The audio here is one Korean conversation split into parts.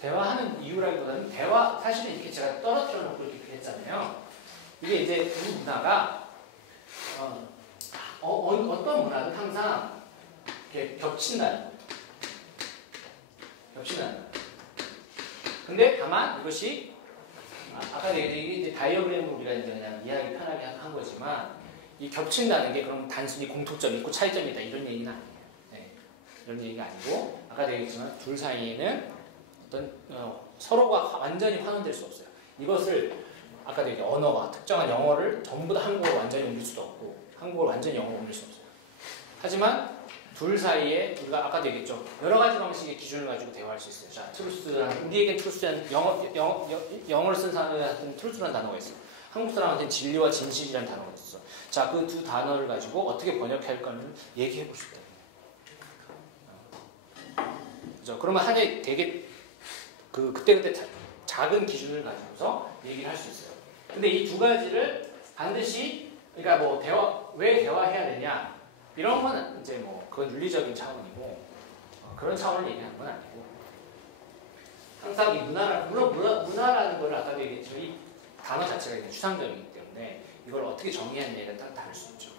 대화하는 이유라기보다는 사실은 이렇게 제가 떨어뜨려 놓고 이렇게 했잖아요. 이게 이제 두 문화가 어떤 문화는 항상 이렇게 겹친다는 거예요. 근데 다만 이것이 아까 이게 이제 다이어그램으로 우리가 이제 그냥 이해하기 편하게 한 거지만 이 겹친다는 게 그럼 단순히 공통점이 있고 차이점이다 이런 얘기는 아니에요. 네. 이런 얘기가 아니고 아까 얘기했지만 둘 사이에는 어떤 서로가 완전히 환원될 수 없어요. 이것을 아까도 얘기 언어가 특정한 영어를 전부 다 한국어로 완전히 옮길 수도 없고 한국어를 완전히 영어로 옮길 수 없어요. 하지만 둘 사이에 우리가 아까도 얘기했죠. 여러 가지 방식의 기준을 가지고 대화할 수 있어요. 자, 트루스라는 우리에겐 트루스라는 영어를 쓴 사람한테는 트루스라는 단어가 있어요. 한국 사람한테는 진리와 진실이라는 단어가 있어. 자, 그 두 단어를 가지고 어떻게 번역할까를 얘기해 볼 수 있다. 그죠? 그러면 하나의 되게 그때그때 작은 기준을 가지고서 얘기를 할 수 있어요. 근데 이 두 가지를 반드시 그러니까 뭐 왜 대화해야 되냐 이런 건 이제 뭐 그건 윤리적인 차원이고 그런 차원을 얘기하는 건 아니고 항상 이 물론 문화라는 걸 아까도 얘기했죠. 이 단어 자체가 이제 추상적이기 때문에 이걸 어떻게 정의하느냐에 따라 다를 수 있죠.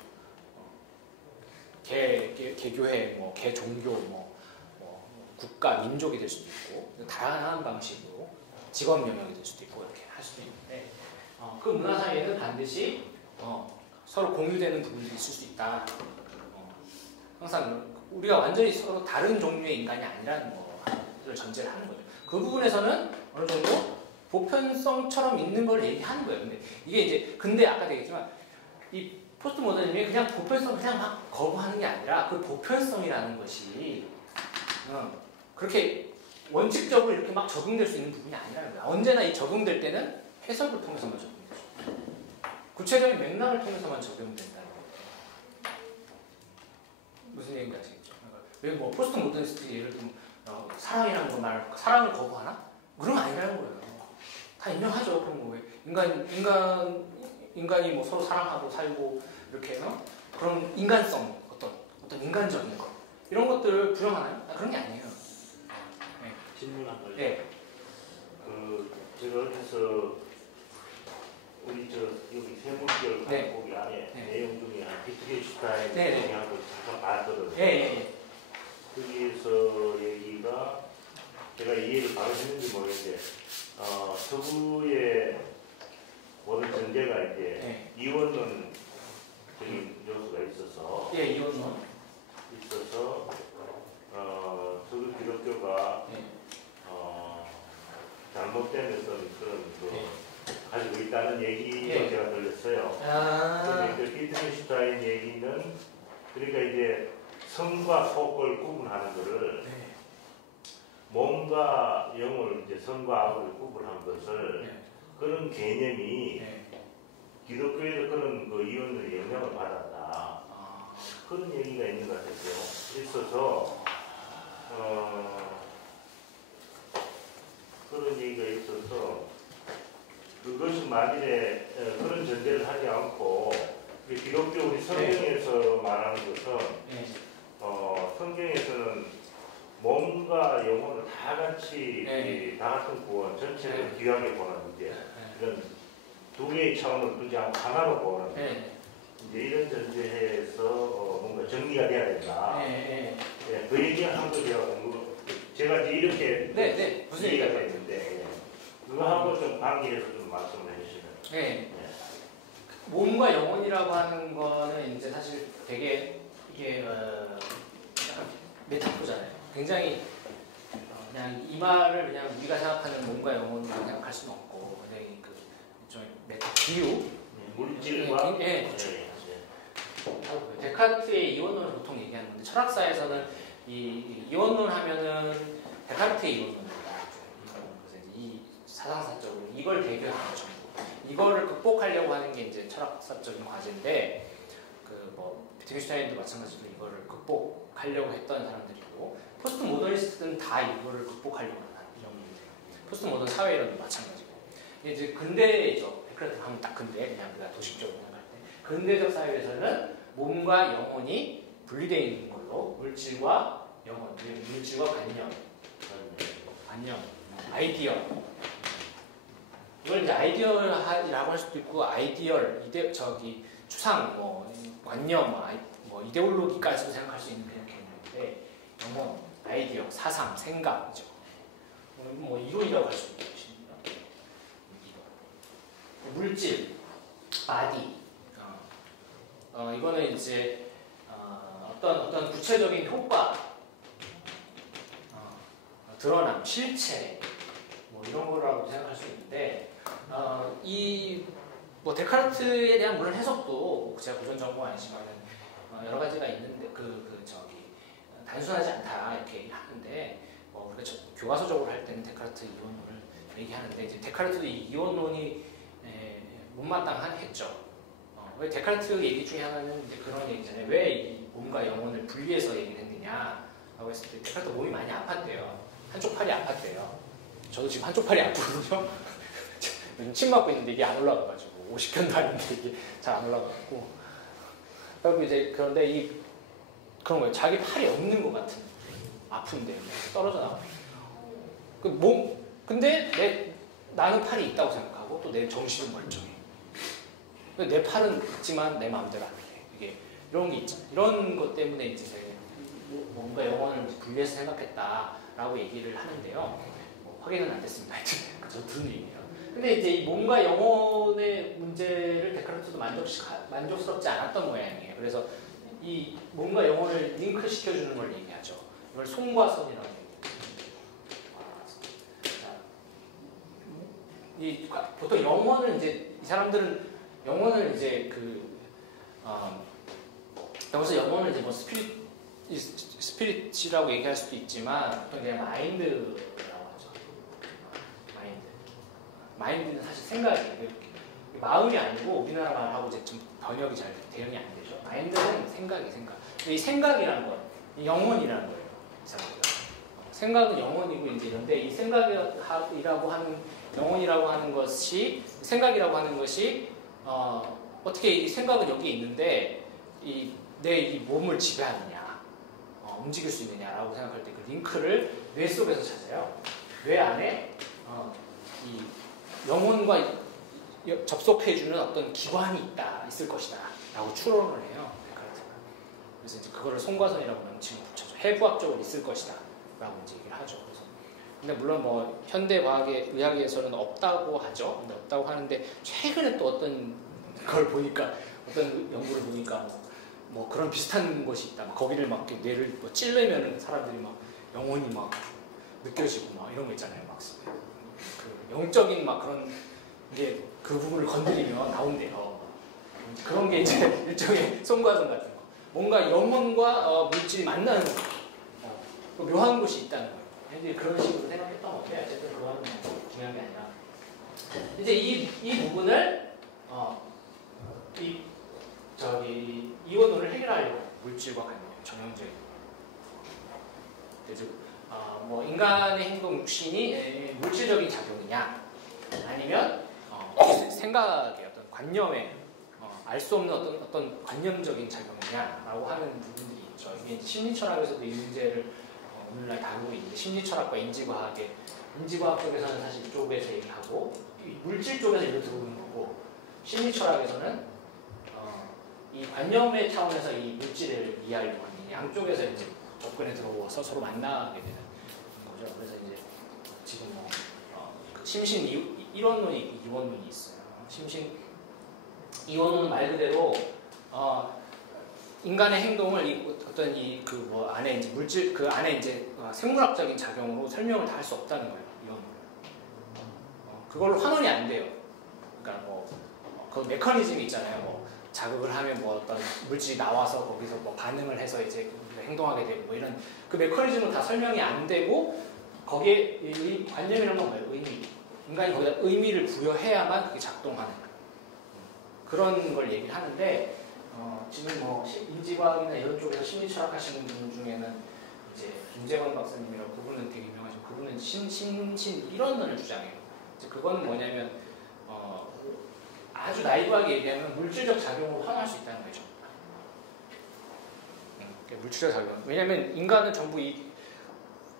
개교회, 뭐 개종교, 뭐 국가, 민족이 될 수도 있고 다양한 방식으로 직업 영역이 될 수도 있고 이렇게 할 수도 있는데 그 문화 사이에는 반드시 서로 공유되는 부분이 있을 수 있다. 항상 우리가 완전히 서로 다른 종류의 인간이 아니라는 거를 전제를 하는 거죠. 그 부분에서는 어느 정도 보편성처럼 있는 걸 얘기하는 거예요. 근데 아까 얘기했지만 이 포스트 모더니즘이 그냥 보편성 그냥 막 거부하는 게 아니라 그 보편성이라는 것이 그렇게 원칙적으로 이렇게 막 적용될 수 있는 부분이 아니라는 거야. 언제나 이 적용될 때는 해석을 통해서만 적용되죠. 구체적인 맥락을 통해서만 적용된다는 거예요. 무슨 얘기인지 아시겠죠? 왜 뭐 포스트 모더니스트 예를 들면 사랑이라는 거 사랑을 거부하나? 그런 거 아니라는 거예요. 다 인정하죠. 그런 거 왜 인간이 뭐 서로 사랑하고 살고 이렇게 그런 인간성 어떤 인간적인 것 이런 것들 부정하나요? 그런 게 아니에요. 네. 질문 한 가지. 네. 제가 해서 우리 여기 세물결 거기 안에 내용 중에 비트겐슈타인 얘기하고 잠깐 봤거든요. 거기에서 얘기가 제가 이해를 바로 했는지 모르겠는데 서구의 모든 전제가 이제 이원론적인 요소가 있어서 이원론 있어서 서구 기독교가 잘못된 어떤 그런 가지고 있다는 얘기가 제가 들렸어요. 그런데 비트겐슈타인 얘기는 그러니까 이제 성과 속을 구분하는 것을 몸과 영을 이제 선과 악을 구분한 것을 그런 개념이 기독교에서 그런 이원의 영향을 받았다. 그런 얘기가 있는 것 같았어요. 있어서 그런 얘기가 있어서 그것이 만일에 그런 전제를 하지 않고 기독교 우리 성경에서 말하는 것은 성경에서는 몸과 영혼을 다 같이 다 같은 구원 전체를 귀하게 보는 이제 이런 두 개의 차원을 두지 않고 하나로 보는 이제 이런 전제에서 뭔가 정리가 돼야 된다. 그 얘기한 거 제가 이제 이렇게 무슨 얘기가 있는데 그거하고 좀 관계해서 좀 말씀을 해주시면. 몸과 영혼이라고 하는 거는 이제 사실 되게 이게 약간 메타포잖아요. 굉장히 그냥 이 말을 그냥 우리가 생각하는 몸과 영혼으로 생각할 수는 없고 굉장히 좀 메타 비유 물질과 그렇죠. 데카르트의 이원론을 보통 얘기하는 건데 철학사에서는 이 이원론 하면은 데카르트의 이원론입니다. 그래서 이 사상사적으로 이걸 대결하는 거죠. 이거를 극복하려고 하는 게 이제 철학사적인 과제인데 비트겐슈타인도 마찬가지로 이거를 극복하려고 했던 사람들이고 포스트 모더니스트는 다 이거를 극복하려고 하는 사람들이에요. 포스트 모던 사회론도 마찬가지고 이제 근대죠. 데카르트 하면 딱 근대 그냥 우리가 도식적으로 생각할 때 근대적 사회에서는 몸과 영혼이 분리되어 있는 걸로 물질과 영혼, 물질과 관념 아이디어. 이걸 이제 아이디어라고 할 수도 있고 아이디얼, 추상, 관념, 이데올로기까지도 생각할 수 있는 그런 개념인데 영혼, 아이디어, 사상, 생각이죠. 이론이라고 할 수도 있습니다. 물질, 바디. 이거는 이제 어떤 구체적인 효과, 드러남, 실체, 이런 거라고 생각할 수 있는데 데카르트에 대한 물론 해석도 제가 고전 전공 아니지만 여러 가지가 있는데 단순하지 않다 이렇게 하는데 우리가 교과서적으로 할 때는 데카르트 이원론을 얘기하는데 이제 데카르트도 이 이원론이 못마땅했죠. 왜 데카르트 얘기 중에 하나는 이제 그런 얘기잖아요. 왜 이 몸과 영혼을 분리해서 얘기를 했느냐라고 했을 때 데카르트 몸이 많이 아팠대요. 한쪽 팔이 아팠대요. 저도 지금 한쪽 팔이 아프거든요. 요즘 침 맞고 있는데 이게 안 올라가가지고 50편도 아닌데 이게 잘 안 올라가고 그리고 이제 그런데 그런 거예요. 자기 팔이 없는 것 같은 아픈데 떨어져 나와요. 근데 나는 팔이 있다고 생각하고 또 내 정신은 멀쩡해. 내 팔은 있지만 내 마음대로 안 돼. 이게 이런 게 있잖아요. 이런 것 때문에 이제 뭔가 영혼을 분리해서 생각했다라고 얘기를 하는데요. 확인은 안 됐습니다. 저 들은 얘기예요. 근데 이제 이 몸과 영혼의 문제를 데카르트도 만족스럽지 않았던 모양이에요. 그래서 이 몸과 영혼을 링크시켜주는 걸 얘기하죠. 이걸 손과 선이라고 얘기해요. 보통 영혼은 이제 이 사람들은 영혼을 이제 여기서 영혼을 이제 스피릿이라고 얘기할 수도 있지만 보통 그냥 마인드라고 하죠. 마인드는 사실 생각이에요. 마음이 아니고 우리나라 말하고 이제 좀 번역이 잘 대응이 안 되죠. 마인드는 생각. 이 생각이라는 건 영혼이라는 거예요. 생각은 영혼이고 이제 이런데 이 생각이라고 하는 영혼이라고 하는 것이 생각이라고 하는 것이 어떻게 이 생각은 여기에 있는데 내 이 몸을 지배하느냐, 움직일 수 있느냐라고 생각할 때 그 링크를 뇌 속에서 찾아요. 뇌 안에 이 영혼과 접속해주는 어떤 기관이 있을 것이다 라고 추론을 해요. 데카르트가. 그래서 이제 그거를 송과선이라고 명칭을 붙여줘. 해부학적으로 있을 것이다 라고 이제 얘기를 하죠. 근데 물론 현대 의학에서는 없다고 하죠. 근데 없다고 하는데 최근에 또 어떤 걸 보니까 어떤 연구를 보니까 그런 비슷한 것이 있다. 거기를 막 뇌를 찌르면은 사람들이 막 영혼이 막 느껴지고 막 이런 거 있잖아요. 그 영적인 그런 게 그 부분을 건드리면 나온대요. 그런 게 이제 일종의 송과선 같은 거. 뭔가 영혼과 물질이 만나는 거. 묘한 곳이 있다는 거예요. 이제 그런 식으로 생각했던 건데 어쨌든 그거는 중요한 게 아니라 이제 이 부분을 이원론을 해결하려고 물질과 관련 전형적인 즉 인간의 행동 육신이 물질적인 작용이냐 아니면 생각의 어떤 관념에 알 수 없는 어떤 관념적인 작용이냐라고 하는 부분들이 있죠. 이게 심리철학에서도 이 문제를 오늘날 다루고 있는데 심리철학과 인지과학 쪽에서는 사실 이쪽에서 얘기하고 물질 쪽에서 이거 들어오는 거고 심리철학에서는 이 관념의 차원에서 이 물질을 이해하려고 하는 양쪽에서 이제 접근에 들어와서 서로 만나게 되는 거죠. 그래서 이제 지금 심신 이원론이 이원론이 있어요. 심신 이원론은 말 그대로 인간의 행동을 어떤 안에 이제 물질 그 안에 이제 생물학적인 작용으로 설명을 다 할 수 없다는 거예요. 이원론. 그걸로 환원이 안 돼요. 그러니까 그 메커니즘이 있잖아요. 자극을 하면 어떤 물질이 나와서 거기서 반응을 해서 이제 행동하게 되고 이런 그 메커니즘은 다 설명이 안 되고 거기에 이 관념이라는 건 뭐예요? 의미. 인간이 거기다 의미를 부여해야만 그게 작동하는 그런 걸 얘기를 하는데 지금 인지과학이나 이런 쪽에서 심리철학 하시는 분 중에는 이제 김재원 박사님이라고 그분은 되게 유명하시고 그분은 이론론을 주장해요. 이제 그거는 뭐냐면 아주 나이브하게 얘기하면 물질적 작용으로 환원할 수 있다는 거죠. 물질적 작용. 왜냐하면 인간은 전부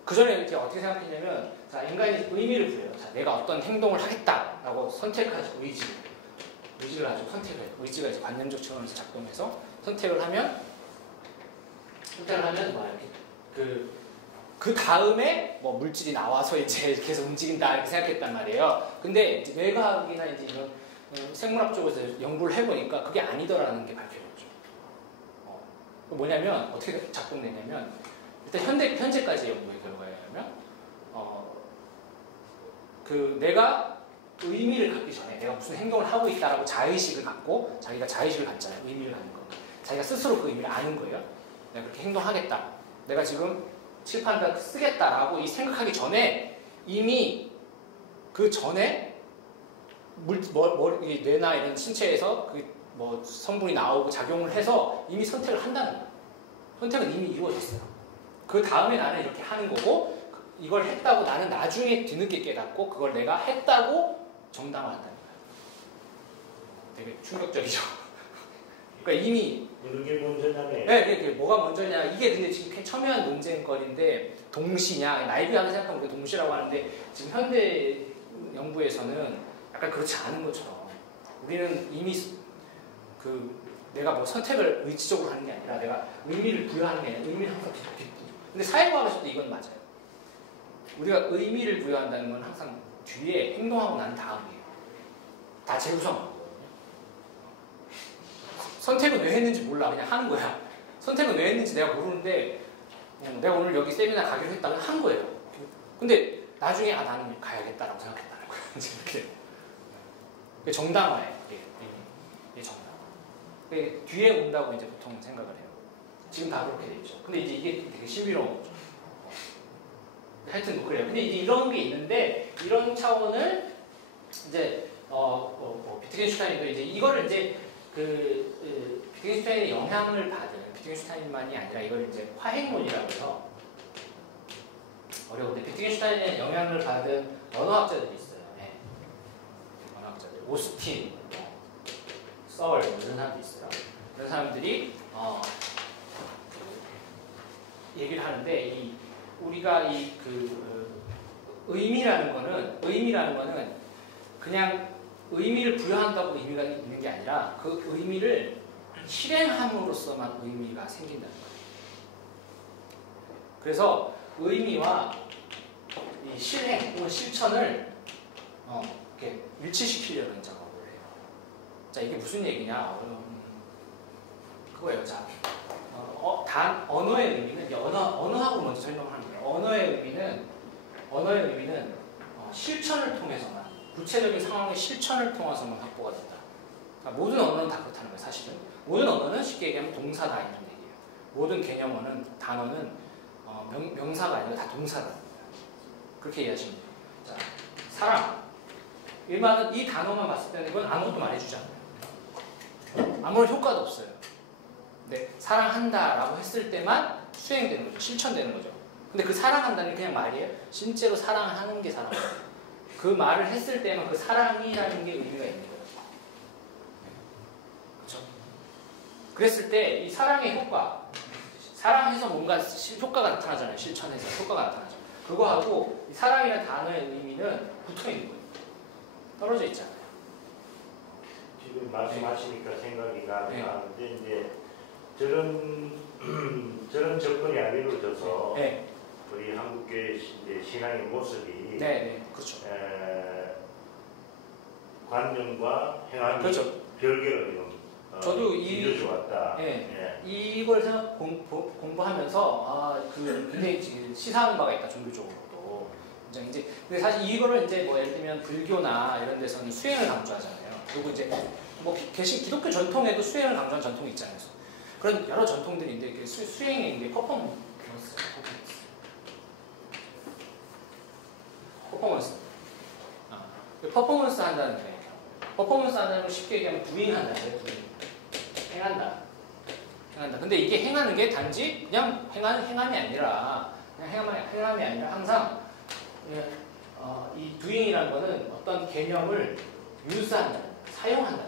그 전에 이제 어떻게 생각했냐면, 자, 인간이 의미를 부여해요. 자, 내가 어떤 행동을 하겠다라고 선택하죠. 의지를 가지고 선택을 해요. 의지가 이제 관념적 측면에서 작동해서 선택을 하면 뭐야, 그 다음에 뭐 물질이 나와서 이제 계속 움직인다 이렇게 생각했단 말이에요. 근데 이제 뇌과학이나 이제 이런 생물학 쪽에서 연구를 해보니까 그게 아니더라는 게 밝혀졌죠. 뭐냐면 어떻게 작동되냐면 일단 현재까지 연구의 결과냐면 그 내가 의미를 갖기 전에 내가 무슨 행동을 하고 있다라고 자의식을 갖고 자기가 자의식을 갖잖아요. 의미를 갖는 거. 자기가 스스로 그 의미를 아는 거예요. 내가 그렇게 행동하겠다. 내가 지금 칠판에다 쓰겠다라고 생각하기 전에 이미 그 전에 뇌나 이런 신체에서 그 뭐 성분이 나오고 작용을 해서 이미 선택을 한다는 거예요. 선택은 이미 이루어졌어요. 그 다음에 나는 이렇게 하는 거고 이걸 했다고 나는 나중에 뒤늦게 깨닫고 그걸 내가 했다고 정당화한다는 거예요. 되게 충격적이죠. 그러니까 이미 이게 먼저냐면 네, 뭐가 먼저냐 이게 근데 지금 첨예한 논쟁거리인데 동시냐 나이비하게 생각하면 우리가 동시라고 하는데 지금 현대 연구에서는 약간 그렇지 않은 것처럼 우리는 이미 내가 뭐 선택을 의지적으로 하는 게 아니라 내가 의미를 부여하는 게 아니라 의미를 항상 근데 사회과학에서도 이건 맞아요. 우리가 의미를 부여한다는 건 항상 뒤에 행동하고 난 다음이에요. 다 재구성하거든요. 선택은 왜 했는지 몰라. 그냥 하는 거야. 선택은 왜 했는지 내가 모르는데 내가 오늘 여기 세미나 가기로 했다고 한 거예요. 근데 나중에 나는 가야겠다라고 생각했다는 거예요. 이렇게 정당화예요. 이게 정당화. 뒤에 온다고 이제 보통 생각을 해요. 지금 다 그렇게 돼 있죠. 근데 이제 이게 되게 신비로운 거죠. 하여튼 뭐 그래요. 근데 이제 이런 게 있는데 이런 차원을 이제 비트겐슈타인도 이제 이거를 이제 비트겐슈타인의 영향을 받은 비트겐슈타인만이 아니라 이걸 이제 화행론이라고 해서 어려운데 비트겐슈타인의 영향을 받은 언어학자들이 있어요. 네. 언어학자들 오스틴, 썰 이런 사람들이 있어요. 이런 사람들이 얘기를 하는데 우리가 의미라는 거는 그냥 의미를 부여한다고 의미가 있는 게 아니라 그 의미를 실행함으로써만 의미가 생긴다는 거예요. 그래서 의미와 이 실행 혹은 실천을 이렇게 일치시키려는 작업을 해요. 자, 이게 무슨 얘기냐? 그거예요. 자, 언어의 의미는 이제 언어하고 먼저 설명을 하는 거예요. 언어의 의미는 실천을 통해서만 구체적인 상황의 실천을 통해서만 확보가 된다. 그러니까 모든 언어는 다 그렇다는 거예요. 사실은 모든 언어는 쉽게 얘기하면 동사다 이런 얘기예요. 모든 개념어는 단어는 명사가 아니라 다 동사다. 그렇게 이해하시면 돼요. 자, 사랑. 이 단어만 봤을 때는 이건 아무것도 말해주지 않아요. 아무런 효과도 없어요. 근데 사랑한다라고 했을 때만 수행되는 거죠. 실천되는 거죠. 근데 그 사랑한다는 게 그냥 말이에요. 실제로 사랑하는 게 사랑이에요. 그 말을 했을 때만 그 사랑이라는 게 의미가 있는 거예요. 그렇죠? 그랬을 때 이 사랑의 효과, 사랑해서 뭔가 효과가 나타나잖아요. 실천해서 효과가 나타나죠. 그거하고 이 사랑이라는 단어의 의미는 붙어 있는 거예요. 떨어져 있지 않아요. 지금 말씀하시니까 생각이 나는데 이제 저런 접근이 안 이루어져서 우리 한국교회 신앙의 모습이 그렇죠. 관념과 행함이 그렇죠. 별개로 저도 이루어져 왔다. 이걸 공부하면서 굉장히 시사하는 바가 있다. 종교적으로도. 이제 근데 사실 이거를 이제 뭐 예를 들면 불교나 이런 데서는 수행을 강조하잖아요. 그리고 이제 뭐 기독교 전통에도 수행을 강조하는 전통이 있잖아요. 그런 여러 전통들이 있는데 수행의 이제 퍼포먼스. 퍼포먼스 한다는 거예요. 퍼포먼스 한다는 걸 쉽게 얘기하면 부잉한다는 거예요. 행한다. 근데 이게 행하는 게 단지 그냥 행함이 아니라 항상 이 doing이라는 거는 어떤 개념을 유스한다, 사용한다.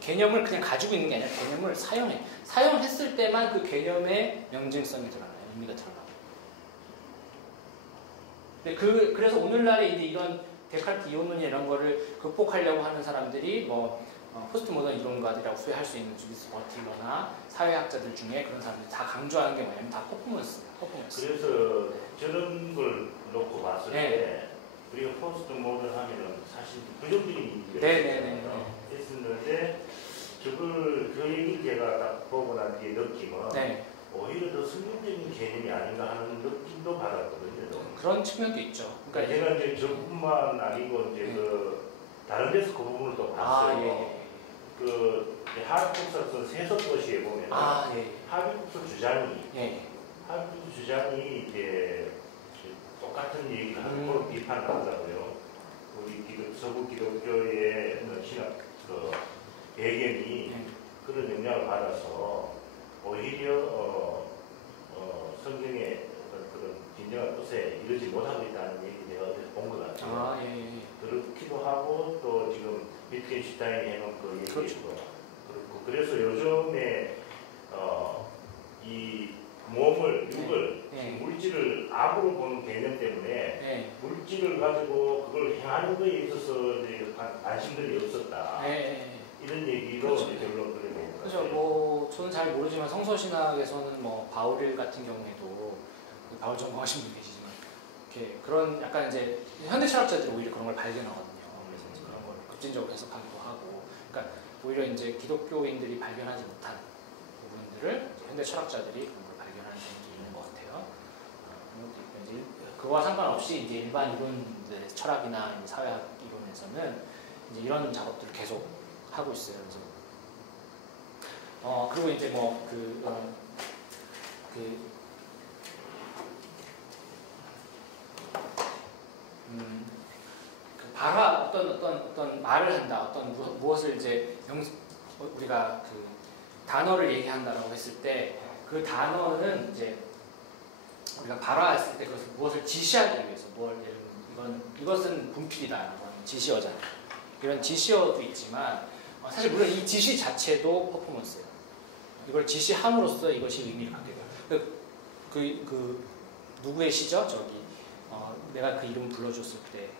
개념을 그냥 가지고 있는 게 아니라 개념을 사용해. 사용했을 때만 그 개념의 명증성이 드러나요. 의미가 드러나요. 근데 그래서 오늘날에 이제 이런 데카르트 이혼론이 이런 거를 극복하려고 하는 사람들이 뭐 포스트 모던 이론가들이라고 소개할 수 있는 주디스 버틸러나 사회학자들 중에 그런 사람들이 다 강조하는 게 뭐냐면 다 퍼포먼스야. 퍼포먼스. 그래서 저런 걸 놓고 봤을 네. 때 우리가 포스트 모던 하면은 사실 부정적인 이미지가 네네네. 있었는데 그 얘기 제가 딱 보고 난 뒤에 느낌은 네. 오히려 더 성경적인 개념이 아닌가 하는 느낌도 받았거든요. 그런 측면도 있죠. 그러니까 제가 이제 저뿐만 아니고 이제 다른 데서 그 부분을 또 봤어요. 예. 그 하비국서 세속도시에 보면 예. 하비국서 주장이 예. 하비국서 주장이 이제 똑같은 얘기를 하는 걸 비판을 한다고요. 우리 서구 기독교의 신학 그 배경이 그런 영향을 받아서 오히려 성경의 그런 진정한 뜻에 이르지 못하고 있다는 얘기 제가 어디서 본 것 같아요. 그렇기도 하고 또 지금 비트겐슈타인이 해놓은 그 얘기도 그렇죠. 그렇고 그래서 요즘에 이 몸을 육을 물질을 악으로 보는 개념 때문에 물질을 가지고 그걸 행하는 거에 있어서 이제 관심들이 없었다. 이런 얘기로 그렇죠. 이제 결론 그리고 그렇죠. 뭐 저는 잘 모르지만 성서신학에서는 뭐 바울 같은 경우에도 바울 전공하신 분 계시지만 이렇게 그런 약간 이제 현대 철학자들이 오히려 그런 걸 발견하거든요. 그래서 이제 그런 걸 급진적으로 해석하기도 하고, 그러니까 오히려 이제 기독교인들이 발견하지 못한 부분들을 현대 철학자들이 그런 걸 발견하는 경우도 있는 것 같아요. 이제 그와 상관없이 이제 일반 이론들, 철학이나 사회학 이론에서는 이제 이런 작업들을 계속 하고 있어요. 그래서 그리고 이제 뭐 발화 어떤 말을 한다, 어떤 무엇을 이제 우리가 그 단어를 얘기한다라고 했을 때 그 단어는 이제 우리가 발화했을 때 그것을 무엇을 지시하기 위해서 이것은 분필이다라고 하는 지시어잖아요. 이런 지시어도 있지만 사실 물론 이 지시 자체도 퍼포먼스예요. 이걸 지시함으로써 이것이 의미를 갖게 돼요. 그 누구의 시죠? 저기 내가 그 이름 불러줬을 때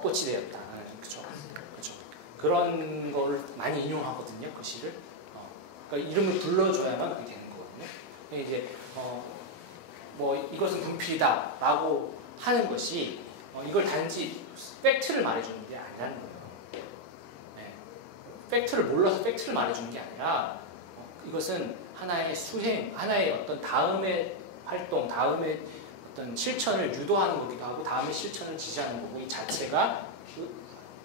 꽃이 되었다. 그렇죠. 그런 거를 많이 인용하거든요. 그 시를. 그러니까 이름을 불러줘야만 그게 되는 거거든요. 이제 뭐 이것은 분필이다라고 하는 것이 이걸 단지 팩트를 말해주는 게 아니라는 거예요. 팩트를 몰라서 팩트를 말해주는 게 아니라 이것은 하나의 수행, 하나의 어떤 다음의 활동, 다음의 어떤 실천을 유도하는 거기도 하고 다음의 실천을 지시하는 거고 이 자체가 그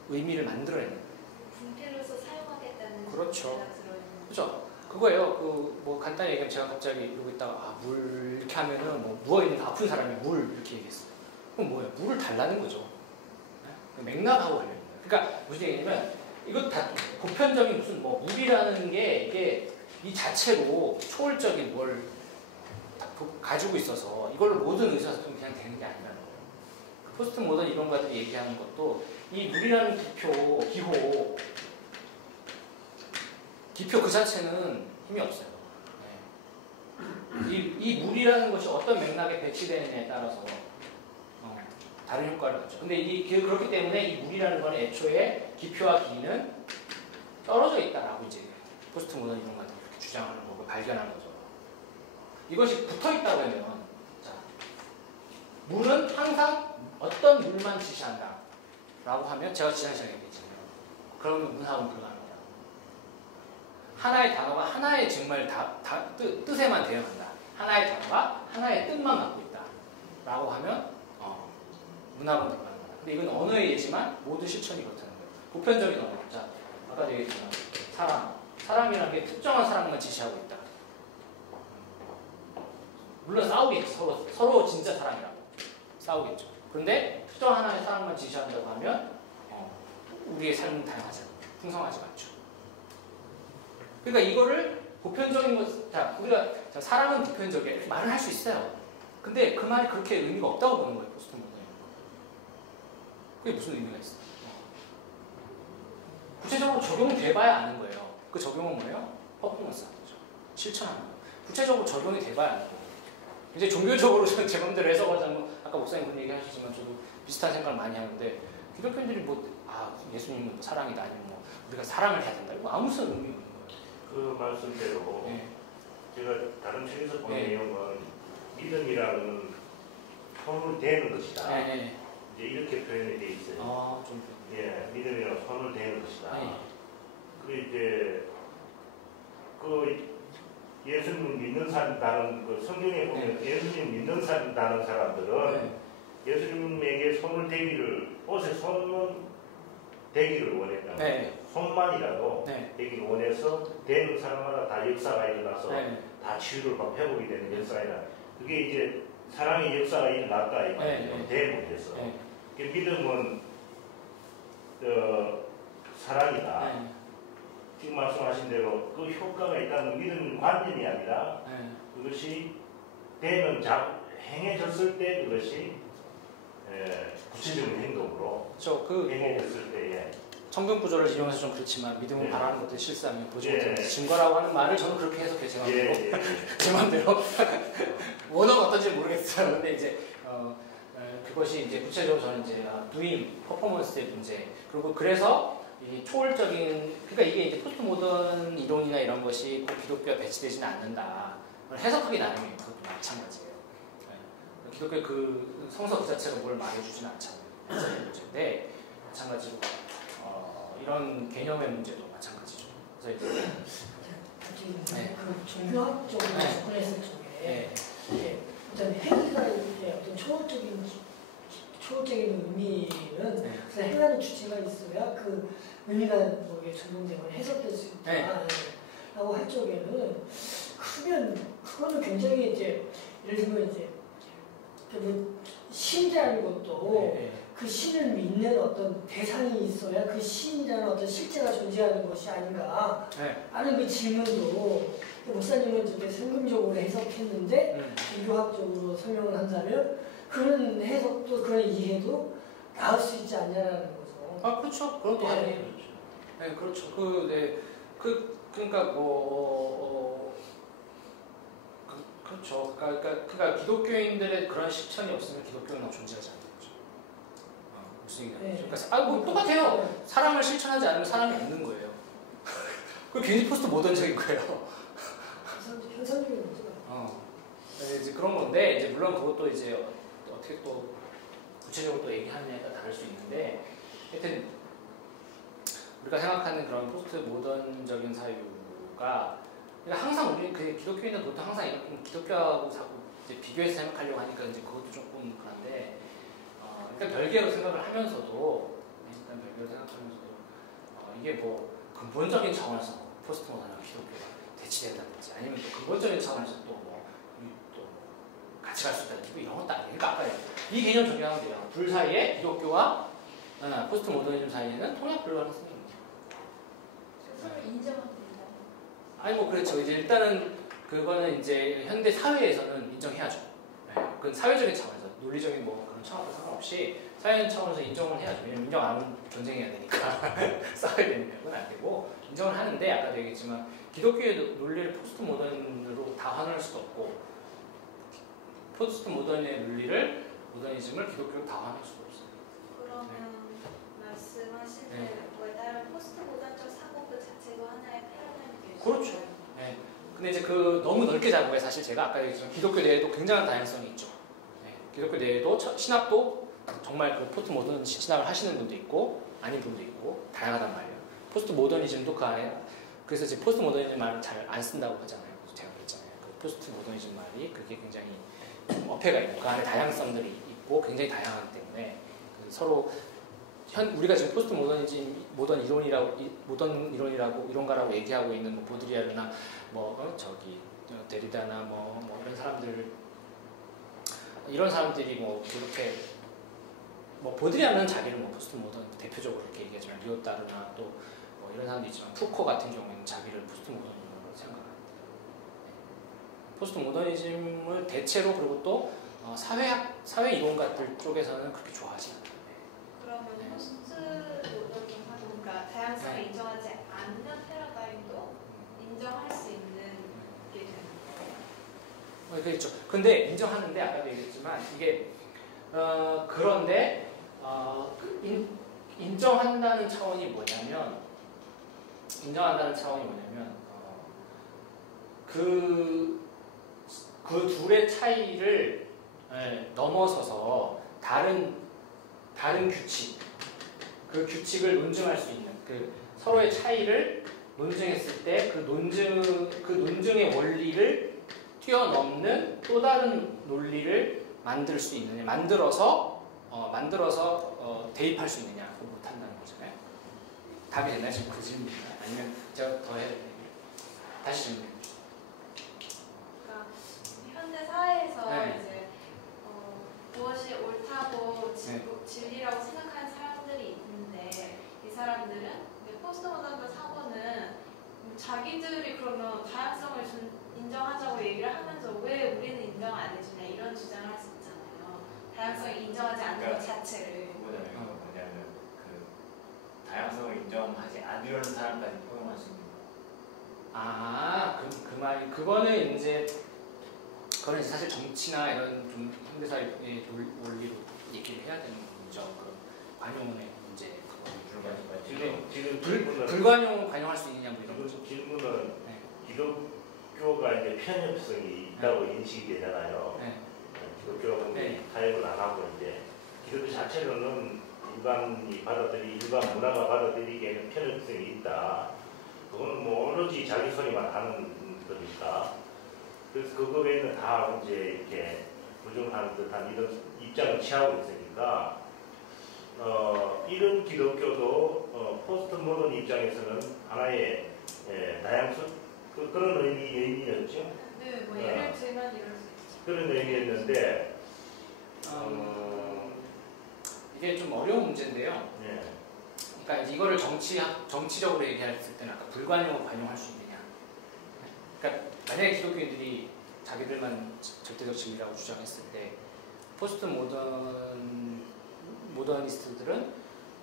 의미를 만들어내는 거예요. 분필로서 사용하겠다는 그렇죠. 그거예요. 뭐 간단히 얘기하면 제가 갑자기 이러고 있다가 물 이렇게 하면은 뭐 누워있는 아픈 사람이 물 이렇게 얘기했어요. 그럼 뭐예요? 물을 달라는 거죠. 맥락하고 관련된 거예요. 그러니까 무슨 얘기냐면 이거 다 보편적인 무슨 뭐 물이라는 게 이게 이 자체로 초월적인 뭘 가지고 있어서 이걸로 모든 의사소통이 그냥 되는 게 아니라는 거예요. 포스트 모던 이론가들이 얘기하는 것도 이 물이라는 기표 그 자체는 힘이 없어요. 이 물이라는 것이 어떤 맥락에 배치되느냐에 따라서 다른 효과를 갖죠. 근데 그렇기 때문에 이 물이라는 건 애초에 기표와 기는 떨어져 있다라고 이제 포스트 모던 이론가들이 이렇게 주장하는 거고 발견한 거죠. 이것이 붙어 있다고 하면 물은 항상 어떤 물만 지시한다 라고 하면 제가 지난 시간에 얘기했잖아요. 그러면 문학은 불가능하다. 하나의 단어가 하나의 정말 뜻에만 대응한다. 하나의 단어가 하나의 뜻만 갖고 있다 라고 하면 문학은 불가능하다. 근데 이건 언어의 예지만 모든 실천이 그렇다는 거예요. 보편적인 언어. 자, 아까 얘기했지만 사람이라는 게 특정한 사람만 지시하고 있다. 물론 싸우겠죠. 서로 진짜 사람이라고 싸우겠죠. 그런데 특정 하나의 사람만 지시한다고 하면 우리의 삶은 다양하지 않고 풍성하지가 않죠. 그러니까 이거를 보편적인 것, 우리가 사람은 보편적이야 이렇게 말을 할 수 있어요. 근데 그 말이 그렇게 의미가 없다고 보는 거예요. 포스트 모던. 그게 무슨 의미가 있어요? 구체적으로 적용돼봐야 아는 거예요. 그 적용은 뭐예요? 퍼포먼스 하는 거죠. 실천하는 거예요. 구체적으로 적용이 돼봐야 아는 거예요. 이제 종교적으로 제 마음대로 해석하자면 아까 목사님 그런 얘기 하시지만 저도 비슷한 생각을 많이 하는데 기독교인들이 예수님은 뭐 사랑이다 아니면 뭐 우리가 사랑을 해야 된다 이거 아무 의미 없는 거예요. 그 말씀대로 네. 제가 다른 책에서 본 네. 내용은 믿음이라는 손을 대는 것이다. 네. 이제 이렇게 표현이 돼 있어요. 좀 예, 믿음이라는 손을 대는 것이다. 네. 그리고 이제 그 예수님 믿는 사람다는 그 성경에 보면 예수님 믿는 사람다는 사람들은 예수님에게 손을 대기를 옷에 손은 대기를 원했다. 손만이라도 대기를 원해서 대는 사람마다 다 역사가 일어나서 다 치유를 받고 회복이 되는 역사가 일어나. 그게 이제 사랑의 역사가 일어났다 이 말이에요. 대는 데서. 믿음은 사랑이다. 지금 말씀하신 대로 그 효과가 있다는 믿음은 관념이 아니라 그것이 되는 행해졌을 때 그것이 구체적인 행동으로 행해졌을 때에 성경 구조를 이용해서 좀 그렇지만 믿음은 바라는 것들 실상이 보지 못하는 증거라고 하는 말을 저는 그렇게 해석해요. 제 마음대로 원어가 어떤지 모르겠어요. 근데 이제 그것이 이제 구체적으로 저는 이제 도임 퍼포먼스의 문제 그리고 그래서 이 초월적인 그러니까 이게 이제 포스트 모던 이론이나 이런 것이 꼭 기독교와 배치되지는 않는다. 해석하기 나름이에요. 그것도 마찬가지예요. 기독교의 그 성서 그 자체가 뭘 말해주지는 않잖아요. 문제인데 마찬가지로 이런 개념의 문제도 마찬가지죠. 그래서 이제 그 종교학적으로 접근했을 적에 어떤 행위가 이제 어떤 초월적인 의미는 그래서 행하는 주체가 있어야 그 의미가 뭐 이게 적용되거나 해석될 수 있다라고 할 적에는 그거는 굉장히 이제 예를 들면 이제 신이라는 것도 그 신을 믿는 어떤 대상이 있어야 그 신이라는 어떤 실체가 존재하는 것이 아닌가 하는 그 질문도 목사님은 저게 성경적으로 해석했는데 종교학적으로 설명을 한다면 그런 해석도 그런 이해도 나올 수 있지 않냐라는 거죠. 그렇죠. 그런 거 아니에요. 그렇죠. 그러니까 그렇죠. 그러니까 기독교인들의 그런 실천이 없으면 기독교는 존재하지 않는 거죠. 무슨 얘기냐? 그러니까 똑같아요. 사랑을 실천하지 않으면 사랑이 없는 거예요. 그 괜히 포스트 모던적인 거예요. 현상적인 거죠. 이제 그런 건데 이제 물론 그것도 이제 어떻게 또 구체적으로 또 얘기하느냐에 따라 다를 수 있는데 하여튼 우리가 생각하는 그런 포스트 모던적인 사유가 그러니까 항상 우리 그 기독교인은 보통 항상 기독교하고 자꾸 이제 비교해서 생각하려고 하니까 이제 그것도 조금 그런데 일단 별개로 생각을 하면서도 이게 뭐 근본적인 차원에서 포스트 모던이나 기독교가 대치된다든지 아니면 또 근본적인 차원에서 또 같이 갈 수 있다든지 뭐 이런 것도 아니에요. 그러니까 아까 이 개념 적용하면 돼요. 둘 사이에 기독교와 포스트 모더니즘 사이에는 통합 불가능성이 있죠. 서로 인정하면 된다. 아니 뭐 그렇죠. 이제 일단은 그거는 이제 현대 사회에서는 인정해야죠. 그건 사회적인 차원에서 논리적인 뭐 그런 차원과 상관없이 사회적인 차원에서 인정을 해야죠. 왜냐면 인정 안 하면 전쟁해야 되니까 싸워야 되니까 그건 안 되고 인정을 하는데 아까도 얘기했지만 기독교의 논리를 포스트 모던으로 다 환원할 수도 없고 포스트 모던의 논리를 모더니즘을 기독교로 다 환원할 수도 없어요. 그러면 말씀하실 때 다른 포스트 모던적 사고 그 자체가 하나의 패러다임이 될 수 그렇죠. 있어요. 근데 이제 그 너무 넓게 잡은 거예요. 사실 제가 아까 얘기했지만 기독교 내에도 굉장한 다양성이 있죠. 기독교 내에도 신학도 정말 그 포스트 모던 신학을 하시는 분도 있고 아닌 분도 있고 다양하단 말이에요. 포스트 모더니즘도 그 안에 그래서 이제 포스트 모더니즘 말을 잘 안 쓴다고 하잖아요. 제가 그랬잖아요. 그 포스트 모더니즘 말이 그게 굉장히 어폐가 있고 그 안에 다양성들이 있고 굉장히 다양하기 때문에 서로 우리가 지금 포스트 모더니즘 모던 이론이라고 이론가라고 얘기하고 있는 뭐 보드리아르나 뭐 데리다나 뭐 이런 사람들이 뭐 그렇게 뭐 보드리아르는 자기를 뭐 포스트 모던 대표적으로 그렇게 얘기하지만 리오따르나 또 뭐 이런 사람도 있지만 푸코 같은 경우에는 자기를 포스트 모던으로 생각합니다. 포스트 모더니즘을 대체로 그리고 또 사회 이론가들 쪽에서는 그렇게 좋아하지 않아요. 그러면 포스트 모던하고 그러니까 다양성을 인정하지 않는 패러다임도 인정할 수 있는 게 되는 그렇죠. 근데 인정하는데 아까도 얘기했지만 이게 그런데 인정한다는 차원이 뭐냐면 그 둘의 차이를 넘어서서 다른 규칙, 그 규칙을 논증할 수 있는 그 서로의 차이를 논증했을 때 그 논증의 원리를 뛰어넘는 또 다른 논리를 만들 수 있느냐, 만들어서 대입할 수 있느냐, 그거 못한다는 거잖아요. 답이 됐나요? 지금 그 질문인가요? 아니면 제가 더 해야 돼요? 다시 질문해 주시죠. 그러니까 현대 사회에서 네. 이제 무엇이 옳다고 진리라고 생각하는 사람들이 있는데 이 사람들은 포스트 모던적 사고는 자기들이 그러면 다양성을 인정하자고 얘기를 하면서 왜 우리는 인정 안 해주냐 이런 주장을 할 수 있잖아요. 다양성을 인정하지 않는 것 자체를. 뭐냐면 그 다양성을 인정하지 않으려는 사람까지 포용할 수 있는 거. 그 말이 그거는 이제 사실 정치나 이런 좀 현대사의 원리로 얘기를 해야 되는 문제죠. 그 관용의 문제. 지금 질문은 불관용을 관용할 수 있느냐 뭐 이런 거죠. 질문은 기독교가 이제 편협성이 있다고 인식이 되잖아요. 기독교가 타협을 안 하고 이제 기독교 자체로는 일반 문화가 받아들이기에는 편협성이 있다. 그거는 뭐 오로지 자기 소리만 하는 거니까. 그래서 그거 외에는 다 이제 이렇게 부정하는 듯한 이런 입장을 취하고 있으니까 이런 기독교도 포스트 모던 입장에서는 하나의 다양성 그런 의미였죠. 네, 뭐 예를 들면 이럴 수 있죠. 그런 의미였는데 이게 좀 어려운 문제인데요. 네. 그러니까 이거를 정치적으로 얘기했을 때는 아까 불관용을 관용할 수 있느냐. 그러니까 만약에 기독교인들이 자기들만 절대적 진리라고 주장했을 때 포스트 모더니스트들은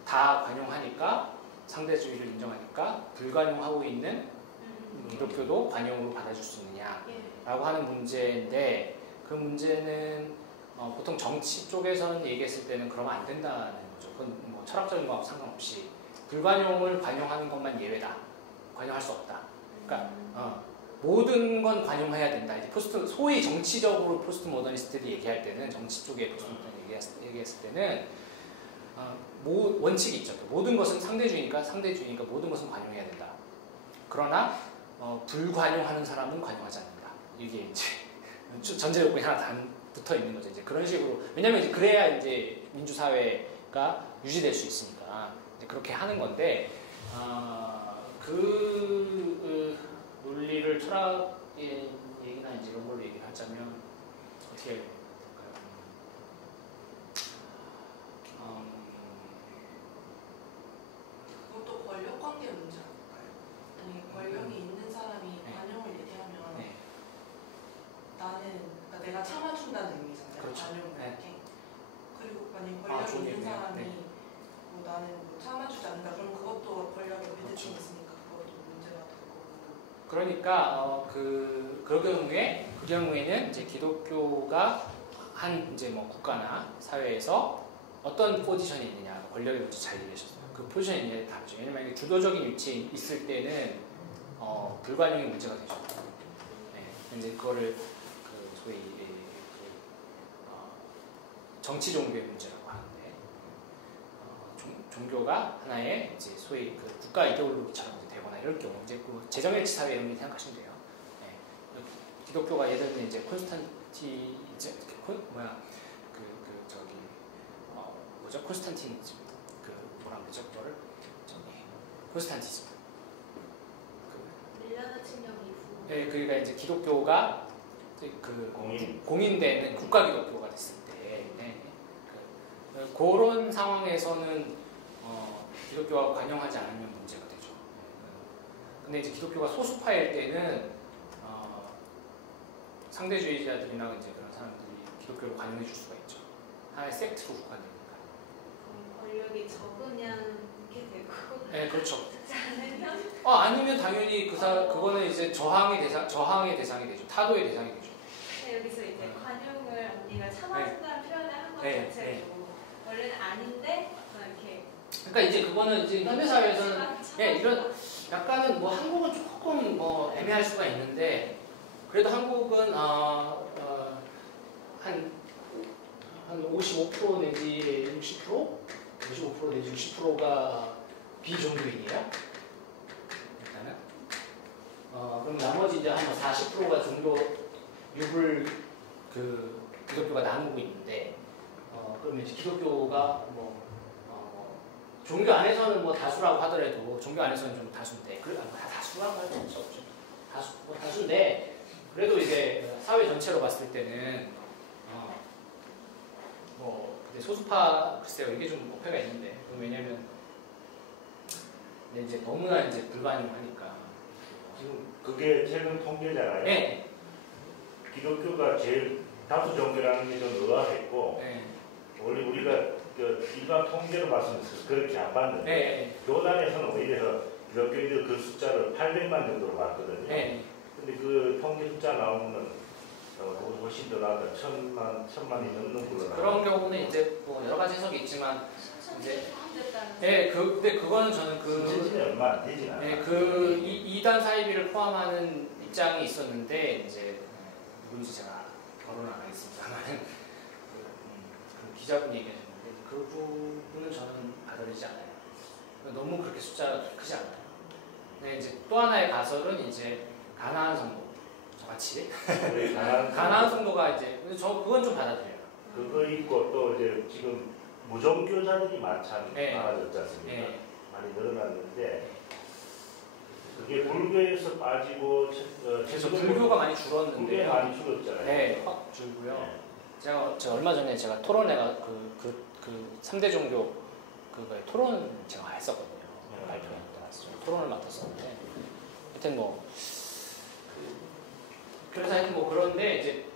다 관용하니까 상대주의를 인정하니까 불관용하고 있는 기독교도 관용으로 받아줄 수 있느냐라고 하는 문제인데 그 문제는 보통 정치 쪽에서는 얘기했을 때는 그러면 안 된다는 거죠. 그건 뭐 철학적인 거하고 상관없이 불관용을 관용하는 것만 예외다. 관용할 수 없다. 그러니까 모든 건 관용해야 된다. 이제 소위 정치적으로 포스트 모더니스트들이 얘기할 때는 정치 쪽에 포스트 모더니스트들이 얘기했을 때는 원칙이 있죠. 모든 것은 상대주의니까 모든 것은 관용해야 된다. 그러나 불관용하는 사람은 관용하지 않는다. 이게 이제 전제 조건이 하나 붙어 있는 거죠. 이제 그런 식으로 왜냐하면 이제 그래야 이제 민주 사회가 유지될 수 있으니까 이제 그렇게 하는 건데 그 논리를 철학의 얘기나 이제 이런 걸로 얘기를 하자면 어떻게 해야 될까요? 그것도 권력 관계 문제 아닐까요? 아니 권력이 있는 사람이 관용을 얘기하면 나는 그러니까 내가 참아준다는 의미잖아요. 그렇죠. 관용을 네. 이렇게 그리고 만약 권력이 있는 사람이 뭐 나는 뭐 참아주지 않는다 그럼 그것도 권력의 배대칭이 있으니까 그것도 문제가 될 거고. 그러니까 그 경우에는 이제 기독교가 한 이제 뭐 국가나 사회에서 어떤 포지션이 있느냐 권력의 문제 잘 얘기하셨어요. 그 포지션이 있느냐에 다르죠. 왜냐면 이게 주도적인 위치에 있을 때는 불관용의 문제가 되죠. 이제 그거를 소위 정치 종교의 문제라고 하는데 종교가 하나의 이제 소위 그 국가 이데올로기처럼 되거나 이럴 경우 이제 그 재정일치 사회 이런 게 생각하시면 돼요. 기독교가 예를 들면 이제 콘스탄티니즘 뭐라 그러죠 그거를 콘스탄티즘. 밀라노 침략 이후. 그러니까 이제 기독교가 공인되는 국가 기독교가 됐을 때 그런 상황에서는 기독교가 관용하지 않으면 문제가 되죠. 근데 이제 기독교가 소수파일 때는 상대주의자들이나 이제 그런 사람들이 기독교를 관용해 줄 수가 있죠. 하나의 섹트로 국한되니까. 권력이 적으면 이렇게 되고. 네, 그렇죠. 적지 않으면. 아니면 당연히 그거는 이제 저항의 대상이 되죠. 타도의 대상이 되죠. 근데 여기서 이제 관용을 언니가 참아준다는 표현을 한 것 자체도 원래는 아닌데 이렇게. 그러니까 이제 그거는 이제 현대 사회에서는 이런 약간은 뭐 한국은 조금 뭐 애매할 수가 있는데 그래도 한국은 한 55% 내지 60%? 55% 내지 60%가 비종교인이에요. 일단은. 그럼 나머지 이제 한 40%가 정도 유불 기독교가 나누고 있는데, 그러면 이제 기독교가 뭐, 종교 안에서는 뭐 다수라고 하더라도, 종교 안에서는 좀 다수인데, 다수라고 할 수 없죠. 다수인데, 그래도 이제 사회 전체로 봤을 때는, 근데 소수파, 글쎄요, 이게 좀 어폐가 있는데, 왜냐면, 근데 이제 너무나 이제 불가능하니까. 지금 그게 최근 통계잖아요. 네. 기독교가 제일 다수 종교라는 게 좀 의아했고, 네. 원래 우리가 일반 통계로 봤으면 그렇게 안 봤는데, 네. 교단에서는 오히려 기독교인들 그 숫자를 800만 정도로 봤거든요. 네. 근데 그 통계 숫자 나오면은 훨씬 더 나다. 천만이 넘는 걸로 나와요. 그런 경우는 이제 뭐 여러 가지 해석이 있지만, 이제 포함됐다는. 근데 그거는 저는 신천지는 얼마 안 되진 않아요. 이단 사이비를 포함하는 입장이 있었는데 이제 누군지 제가 거론은 안 하겠습니다만은 그 기자분이 얘기하셨는데 그 부분은 저는 받아들이지 않아요. 너무 그렇게 숫자가 크지 않아요. 근데 이제 또 하나의 가설은 이제 가나안 성도, 저같이 가나안 성도가 이제 그건 좀 받아들여요. 그거 있고 또 이제 지금 무종교자들이 많아졌지 않습니까? 많이 늘어났는데 그게 불교에서 빠지고 그래서 불교가 많이 줄었는데 많이 줄었잖아요. 네, 확 줄고요. 제가 얼마 전에 제가 토론회가 그 3대 종교 그거에 토론 제가 했었거든요. 발표회 토론을 맡았었는데 하여튼 뭐 그래서 하여튼 뭐 그런데 이제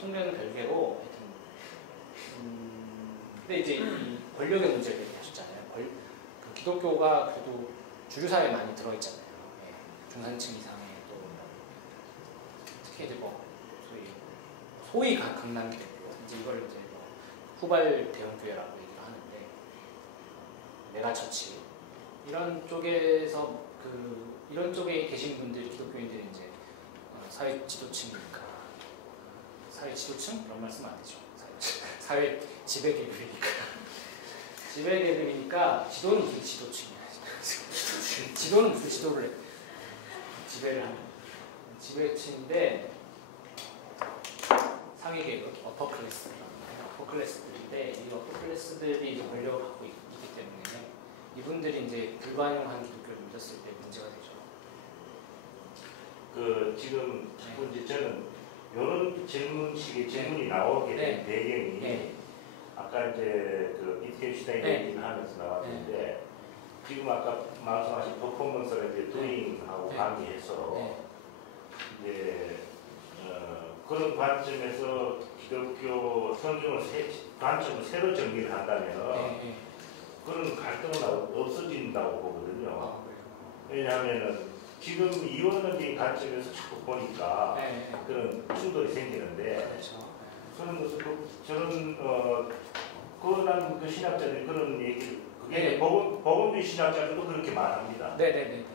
통계는 별개로 하여튼 근데 이제 이 권력의 문제를 얘기하셨잖아요. 그 기독교가 그래도 주류 사회에 많이 들어있잖아요. 중산층 이상의 또 특히 이제 뭐 소위 강남대교 이제 이걸 이제 뭐 후발 대형교회라고 얘기를 하는데 메가처치 이런 쪽에서 이런 쪽에 계신 분들이 기독교인들이 이제 사회 지도층이니까 사회 지도층 그런 말씀 안 되죠. 사회 지배 계급이니까 지배 계급이니까 지도는 무슨 지도층이야. 지도는 무슨 지도를 해. 지배를 하는 지배층인데 상위 계급 어퍼클래스들인데 이 어퍼클래스들이 이제 권력을 갖고 있기 때문에 이분들이 이제 불관용한 기독교를 믿었을 때 문제가 되죠. 지금 이제 저는 이런 질문이 나오게 된 배경이 아까 이제 그 비트겐슈타인 얘기를 하면서 나왔는데 지금 아까 말씀하신 퍼포먼스를 이제 도잉하고 관계해서 이제 그런 관점에서 기독교 성경을 관점을 새로 정리를 한다면 그런 갈등은 없어진다고 보거든요. 왜냐하면은 지금 이원론적인 관점에서 자꾸 보니까 그런 충돌이 생기는데 그런 것을 저는 그런 그 신학자들이 그런 얘기를 그게 복음주의 신학자들도 그렇게 말합니다.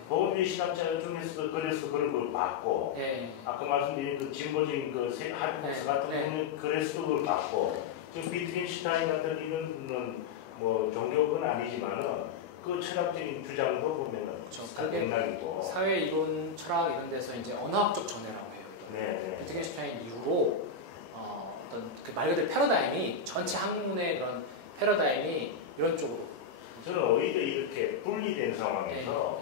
복음주의 신학자 중에서도 그래서 그런 걸 받고 아까 말씀드린 그 진보적인 그 하리복스 같은 경우는 그래서 그걸 받고 지금 비트겐슈타인 같은 이런 뭐 종교는 아니지만은 그 철학적인 주장도 보면은 맥락이고 사회 이론 철학 이런 데서 이제 언어학적 전해라고 해요. 비트겐슈타인 이후로 어떤 그 말 그대로 패러다임이 전체 학문의 그런 패러다임이 이런 쪽으로 저는 오히려 이렇게 분리된 상황에서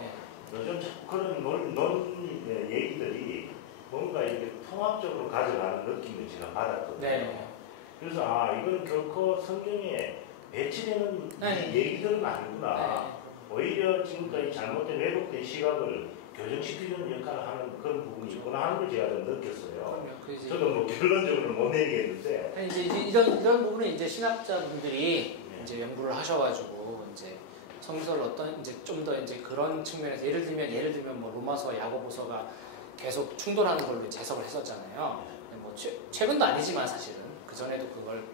요즘 그런 얘기들이 뭔가 이렇게 통합적으로 가져가는 느낌을 제가 받았거든요. 그래서 이건 결코 성경에 배치되는 얘기들은 아니구나. 오히려 지금까지 잘못된 왜곡된 시각을 교정시키는 역할을 하는 그런 부분이 있구나 하는 걸 제가 좀 느꼈어요. 저도 뭐 결론적으로는 못 얘기했는데 이제 이런 부분은 이제 신학자분들이 이제 연구를 하셔가지고 이제 성서를 어떤 이제 좀 더 이제 그런 측면에서 예를 들면 뭐 로마서와 야고보서가 계속 충돌하는 걸로 이제 해석을 했었잖아요. 뭐 최근도 아니지만 사실은 그 전에도 그걸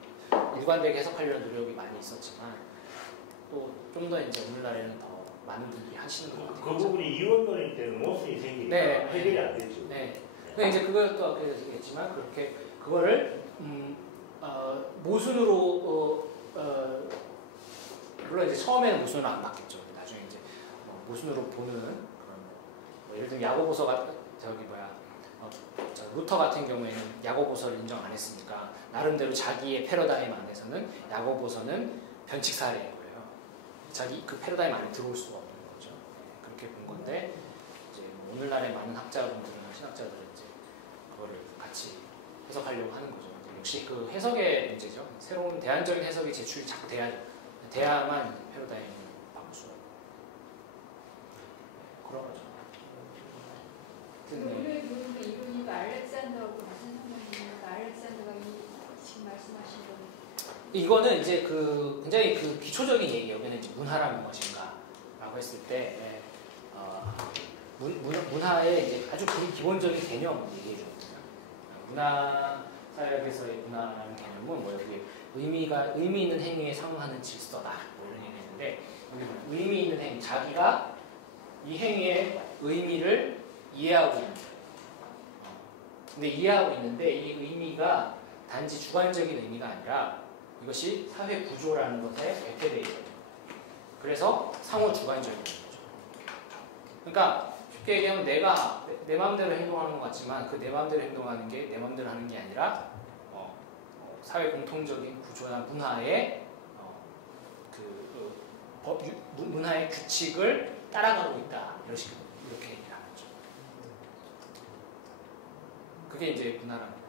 일관되게 해석하려는 노력이 많이 있었지만 또 좀 더 이제 오늘날에는 더 많은 분들이 하시는 것 같아요. 그 부분이 이원론일 때는 모순이 생기니까 네. 해결이 안 되죠. 네. 근데 이제 그것도 아까 얘기했지만 그렇게 그거를 모순으로 물론 이제 처음에는 모순으로 안 받겠죠. 나중에 이제 모순으로 보는 그런 예를 들면 야고보서가 루터 같은 경우에는 야고보서를 인정 안 했으니까 나름대로 자기의 패러다임 안에서는 야고보서는 변칙 사례인 거예요. 자기 그 패러다임 안에 들어올 수가 없는 거죠. 그렇게 본 건데 이제 오늘날의 많은 학자분들이나 신학자들은 이제 그거를 같이 해석하려고 하는 거죠. 역시 그 해석의 문제죠. 새로운 대안적인 해석이 제출이 잘 돼야만 패러다임을 바꿀 수가 있고 그런 거죠. 오늘 그 이론이가 알렉산더하고 무슨 상관이냐? 알렉산더가 지금 말씀하신 거. 이거는 이제 그 굉장히 그 기초적인 얘기예요. 여기는 이제 문화란 무엇인가라고 했을 때 문화의 이제 아주 기본적인 개념을 얘기해 줬거든요. 문화 사회학에서의 문화라는 개념은 뭐 여기 의미 있는 행위에 상응하는 질서다 뭐 이런 얘기했는데 의미 있는 행위 자기가 이 행위의 의미를 이해하고 있는 근데 이해하고 있는데 이 의미가 단지 주관적인 의미가 아니라 이것이 사회 구조라는 것에 배태되어 있거든요. 그래서 상호 주관적인 거죠. 그러니까 쉽게 얘기하면 내가 내 마음대로 행동하는 것 같지만 그 내 마음대로 행동하는 게 내 마음대로 하는 게 아니라 사회 공통적인 구조나 문화의 문화의 규칙을 따라가고 있다. 이렇게 얘기를 하는 거죠. 그게 이제 문화라는 거예요.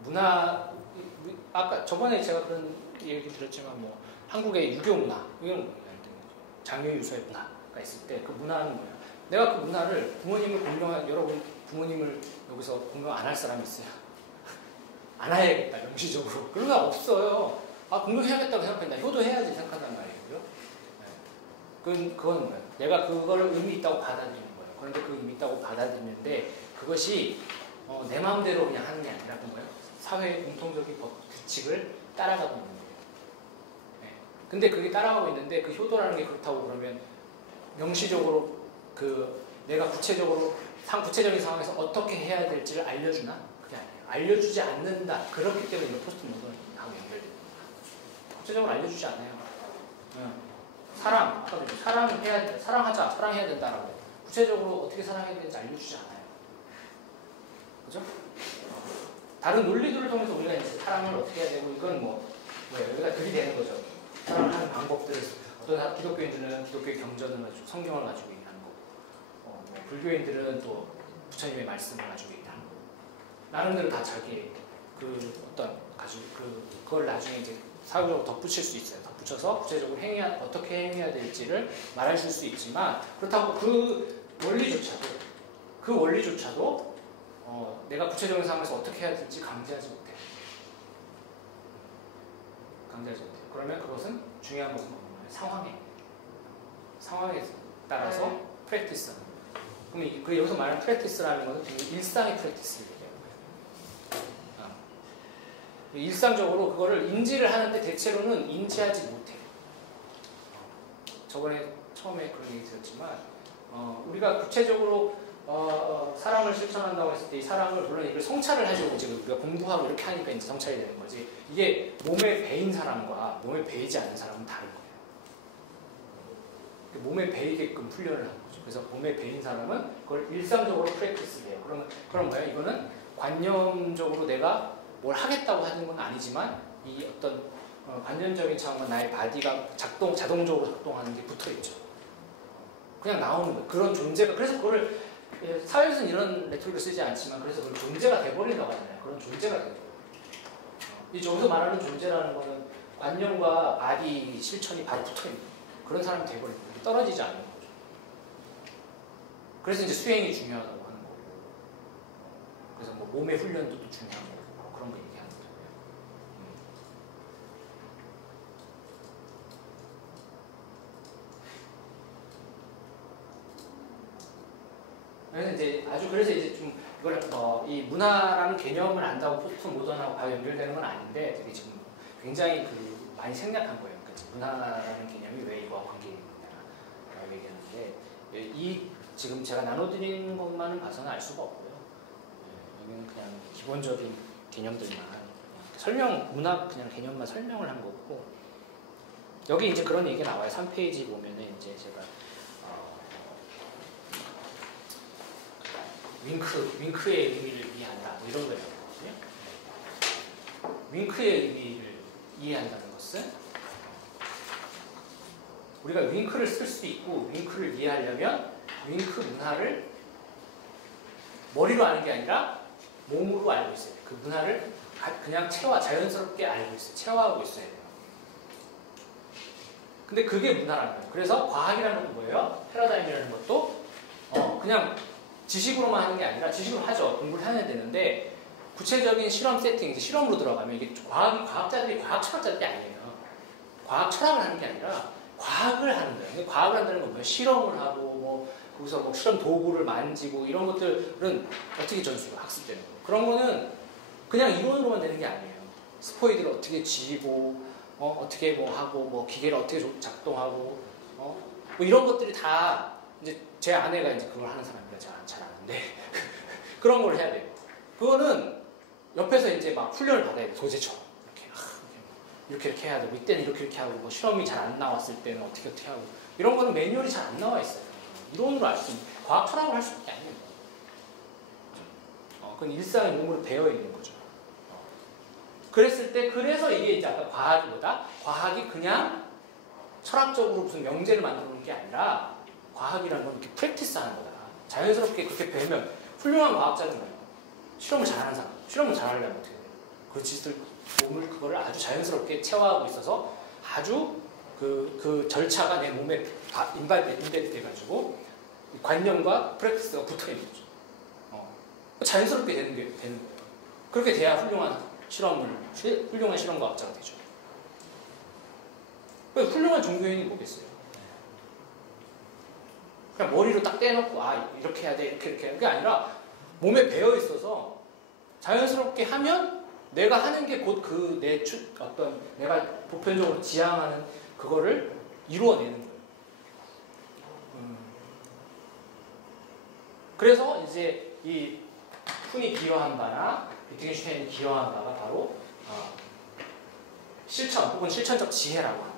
문화 아까 저번에 제가 그런 얘기 드렸지만 뭐 한국의 유교 문화 이건 장유유서의 문화가 있을 때 그 문화는 뭐야? 내가 그 문화를 부모님을 공경한 여러분 부모님을 여기서 공경 안 할 사람이 있어요. 안 해야겠다 명시적으로 그런 거 없어요. 공경해야겠다고 생각한다. 효도해야지 생각한단 말이고요. 네. 그건 뭐야? 내가 그거를 의미 있다고 받아들이는 거예요. 그런데 그 의미 있다고 받아들이는데 그것이 내 마음대로 그냥 하는 게 아니라 그건 뭐예요? 사회의 공통적인 법 규칙을 따라가고 있는 거예요. 네. 근데 그게 따라가고 있는데 그 효도라는 게 그렇다고 그러면 명시적으로 내가 구체적인 상황에서 어떻게 해야 될지를 알려주나? 그게 아니에요. 알려주지 않는다. 그렇기 때문에 이거 포스트 모던하고 연결되는 거예요. 구체적으로 알려주지 않아요. 사랑하자, 사랑해야 된다라고. 구체적으로 어떻게 사랑해야 되는지 알려주지 않아요. 그죠? 다른 논리들을 통해서 우리가 이제 사랑을 어떻게 해야 되고 이건 여기가 들이대는 거죠. 사랑하는 방법들. 어떤 기독교인들은 기독교의 경전을 가지고 성경을 가지고 얘기하는 거고, 불교인들은 또 부처님의 말씀을 가지고 얘기하는 거고. 나름대로 다 자기의 그걸 나중에 이제 사회적으로 덧붙일 수 있어요. 덧붙여서 구체적으로 어떻게 행해야 될지를 말해줄 수 있지만 그렇다고 그 원리조차도 내가 구체적인 상황에서 어떻게 해야 될지 강제하지 못해요. 그러면 그것은 중요한 것은 뭐냐면 상황에 따라서 프랙티스. 그럼 여기서 말하는 프랙티스라는 것은 일상의 프랙티스를 얘기하는 거예요. 일상적으로 그거를 인지를 하는데 대체로는 인지하지 못해요. 저번에 처음에 그런 얘기 드렸지만 우리가 구체적으로 사랑을 실천한다고 했을 때 이 사랑을 물론 이걸 성찰을 하려고 지금 우리가 공부하고 이렇게 하니까 이제 성찰이 되는 거지. 이게 몸에 배인 사람과 몸에 배이지 않은 사람은 다른 거예요. 몸에 배이게끔 훈련을 하는 거죠. 그래서 몸에 배인 사람은 그걸 일상적으로 프랙티스를 해요. 그럼 뭐예요? 이거는 관념적으로 내가 뭘 하겠다고 하는 건 아니지만 이 어떤 관념적인 차원과 나의 바디가 자동적으로 작동하는 게 붙어 있죠. 그냥 나오는 거예요. 그런 존재가 그래서 그걸 사회에서는 이런 레토릭을 쓰지 않지만 그래서 그걸 존재가 돼버린다고 하잖아요. 그런 존재가 돼요. 여기서 말하는 존재라는 거는 관념과 바디 실천이 바로 붙어 있는 거예요. 그런 사람이 돼버리는 거예요. 떨어지지 않는 거죠. 그래서 이제 수행이 중요하다고 하는 거고, 그래서 뭐 몸의 훈련도 또 중요한 거고 그런 거 얘기하는 거죠. 그래서 이제 좀 이걸 이 문화라는 개념을 안다고 포스트 모던하고 바로 연결되는 건 아닌데 되게 지금 굉장히 많이 생략한 거예요. 그러니까 문화라는 개념이 왜 이거와 관계 있는 거냐라고 얘기하는데 이 지금 제가 나눠드리는 것만은 봐서는 알 수가 없고요. 여기는 그냥 기본적인 개념들만 문화 그냥 개념만 설명을 한 거고 여기 이제 그런 얘기가 나와요. 3페이지 보면은 이제 제가 윙크의 의미를 이해한다 뭐 이런 거예요. 윙크의 의미를 이해한다는 것은 우리가 윙크를 쓸 수 있고 윙크를 이해하려면 윙크 문화를 머리로 아는 게 아니라 몸으로 알고 있어요. 그 문화를 그냥 자연스럽게 알고 있어요. 체화하고 있어야 돼요. 근데 그게 문화라는 거예요. 그래서 과학이라는 건 뭐예요? 패러다임이라는 것도 그냥 지식으로만 하는 게 아니라 지식으로 하죠. 공부를 해야 되는데 구체적인 실험 세팅, 이제 실험으로 들어가면 이게 과학자들이 과학 철학자들이 아니에요. 과학 철학을 하는 게 아니라 과학을 하는 거예요. 과학을 한다는 건 뭐예요? 실험을 하고 뭐 거기서 뭐 실험 도구를 만지고 이런 것들은 어떻게 전수가 학습되는 거예요. 그런 거는 그냥 이론으로만 되는 게 아니에요. 스포이드를 어떻게 지고 어떻게 뭐 하고 뭐 기계를 어떻게 작동하고 뭐 이런 것들이 다 이제 제 아내가 이제 그걸 하는 사람이라 제가 잘 아는데 그런 걸 해야 돼요. 그거는 옆에서 이제 막 훈련을 받아야 돼요. 도제처럼 이렇게 해야 되고 이때는 이렇게 하고 뭐 실험이 잘 안 나왔을 때는 어떻게 하고 이런 거는 매뉴얼이 잘 안 나와 있어요. 이론으로 알 수 있는 과학 철학을 할 수 있는 게 아니에요. 그건 일상의 몸으로 배어 있는 거죠. 그랬을 때 그래서 이게 이제 아까 과학이 그냥 철학적으로 무슨 명제를 만들어 놓은 게 아니라 과학이라는 건 이렇게 프랙티스하는 거다. 자연스럽게 그렇게 배우면 훌륭한 과학자는 뭐예요? 실험을 잘하는 사람. 실험을 잘하려면 어떻게 돼요? 그 짓을 그거를 아주 자연스럽게 체화하고 있어서 아주 그 절차가 내 몸에 인베드 돼가지고 관념과 프랙티스가 붙어 있는 거죠. 자연스럽게 되는 거예요. 그렇게 돼야 훌륭한 실험과학자가 되죠. 훌륭한 종교인이 뭐겠어요? 그냥 머리로 딱 떼놓고 이렇게 해야 돼 이렇게 그게 아니라 몸에 배어 있어서 자연스럽게 하면 내가 하는 게 곧 어떤 내가 보편적으로 지향하는 그거를 이루어내는 거예요. 그래서 이제 이 푼이 기여한 바나 비트겐슈타인이 기여한 바가 바로 실천 혹은 실천적 지혜라고 합니다.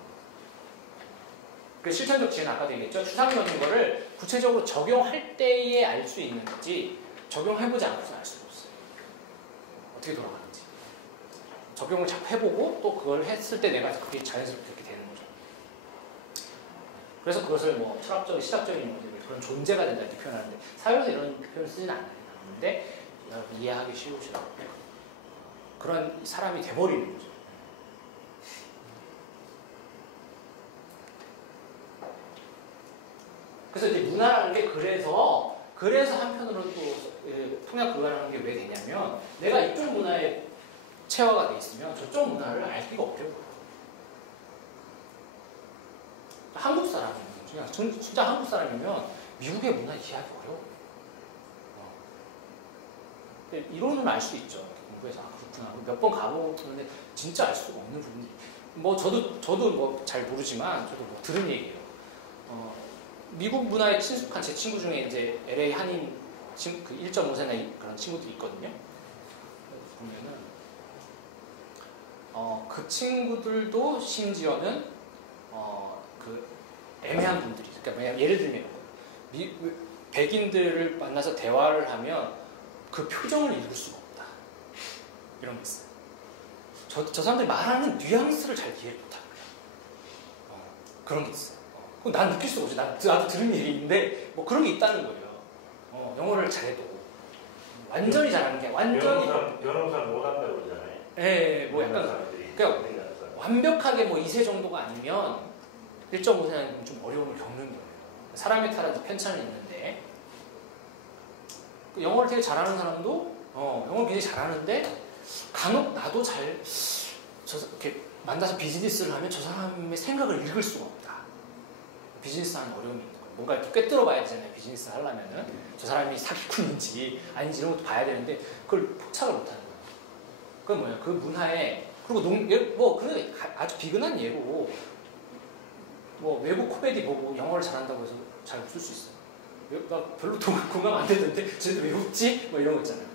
그 실천적 지혜는 아까도 얘기했죠. 추상적인 거를 구체적으로 적용할 때에 알 수 있는 거지 적용해보지 않고서 알 수가 없어요. 어떻게 돌아가는지. 적용을 자꾸 해보고 또 그걸 했을 때 내가 그게 자연스럽게 그렇게 되는 거죠. 그래서 그것을 뭐 철학적인 시각적인 그런 존재가 된다 이렇게 표현하는데 사회에서 이런 표현을 쓰지는 않는데 이해하기 쉬우시라고 그런 사람이 돼버리는 거죠. 그래서 이제 문화라는 게 그래서 한편으로 또 통합 불가능한 게 왜 되냐면 내가 이쪽 문화에 체화가 돼 있으면 저쪽 문화를 알 수가 없대요. 한국 사람이면 그냥 진짜 한국 사람이면 미국의 문화 이해하기 어려워. 이론은 알 수 있죠. 공부해서 그렇구나. 몇 번 가보는데 진짜 알 수가 없는 부분들이. 뭐 저도 뭐 잘 모르지만 저도 뭐 들은 얘기예요. 미국 문화에 친숙한 제 친구 중에 이제 LA 한인 그 1.5세나 그런 친구들이 있거든요. 보면은 그 친구들도 심지어는 그 애매한 분들이. 그러니까 예를 들면 백인들을 만나서 대화를 하면 그 표정을 읽을 수가 없다. 이런 게 있어요. 저 사람들이 말하는 뉘앙스를 잘 이해를 못하는 거예요. 그런 게 있어요. 난 느낄 수가 없지. 나도 들은 얘기인데 뭐 그런 게 있다는 거예요. 영어를 잘해도 완전히 잘하는 게 완전히 변호사 못한다고 그러잖아요. 네, 뭐 약간 그러니까 완벽하게 뭐 2세 정도가 아니면 1.5세는 좀 어려움을 겪는 거예요. 사람에 따라 편차는 있는데 영어를 되게 잘하는 사람도 영어를 굉장히 잘하는데 간혹 나도 이렇게 만나서 비즈니스를 하면 저 사람의 생각을 읽을 수가 없다. 비즈니스 하는 어려움이 있는 거예요. 뭔가 이렇게 꿰뚫어 봐야 되잖아요. 비즈니스를 하려면은 저 사람이 사기꾼인지 아닌지 이런 것도 봐야 되는데 그걸 포착을 못하는 거예요. 그건 뭐예요? 그 문화에 그리고 그 아주 비근한 예로 뭐 외국 코미디 보고 영어를 잘한다고 해서 잘 웃을 수 있어요. 나 별로 공감 안 되던데 쟤도 왜 웃지? 뭐 이런 거 있잖아요.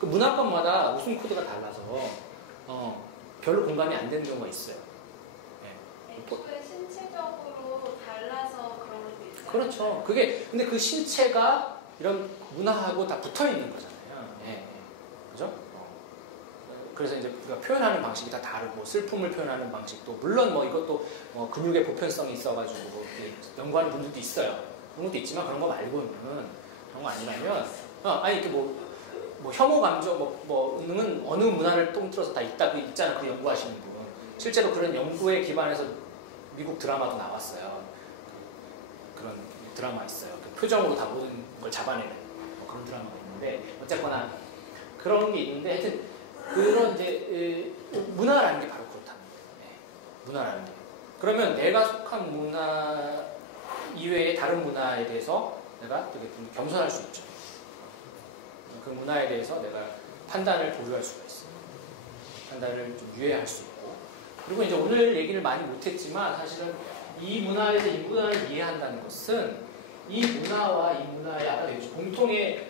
그 문화권마다 웃음 코드가 달라서 별로 공감이 안 되는 경우가 있어요. 애초에 신체적으로 달라서 그런 것도 있어요. 그렇죠. 근데 그 신체가 이런 문화하고 다 붙어 있는 거잖아요. 그죠? 그래서 이제 우리가 표현하는 방식이 다 다르고 슬픔을 표현하는 방식도 물론 뭐 이것도 근육의 보편성이 있어가지고 뭐 연구하는 분들도 있어요. 그런 것도 있지만 그런 거 말고는 그런 거 아니라면 아니 이렇게 뭐 혐오 감정 뭐는 어느 문화를 통틀어서 다 있잖아 그 연구하시는 분. 실제로 그런 연구에 기반해서 미국 드라마도 나왔어요. 그런 드라마 있어요. 그 표정으로 다 모든 걸 잡아내는 그런 드라마가 있는데 어쨌거나 그런 게 있는데 하여튼 그런 이제 문화라는 게 바로 그렇다는 거예요. 문화라는 게. 그러면 내가 속한 문화 이외의 다른 문화에 대해서 내가 되게 좀 겸손할 수 있죠. 그 문화에 대해서 내가 판단을 보류할 수가 있어요. 판단을 좀 유예할 수 있고. 그리고 이제 오늘 얘기를 많이 못했지만 사실은 이 문화에서 이 문화를 이해한다는 것은 이 문화와 이 문화의 아까 얘기했죠. 공통의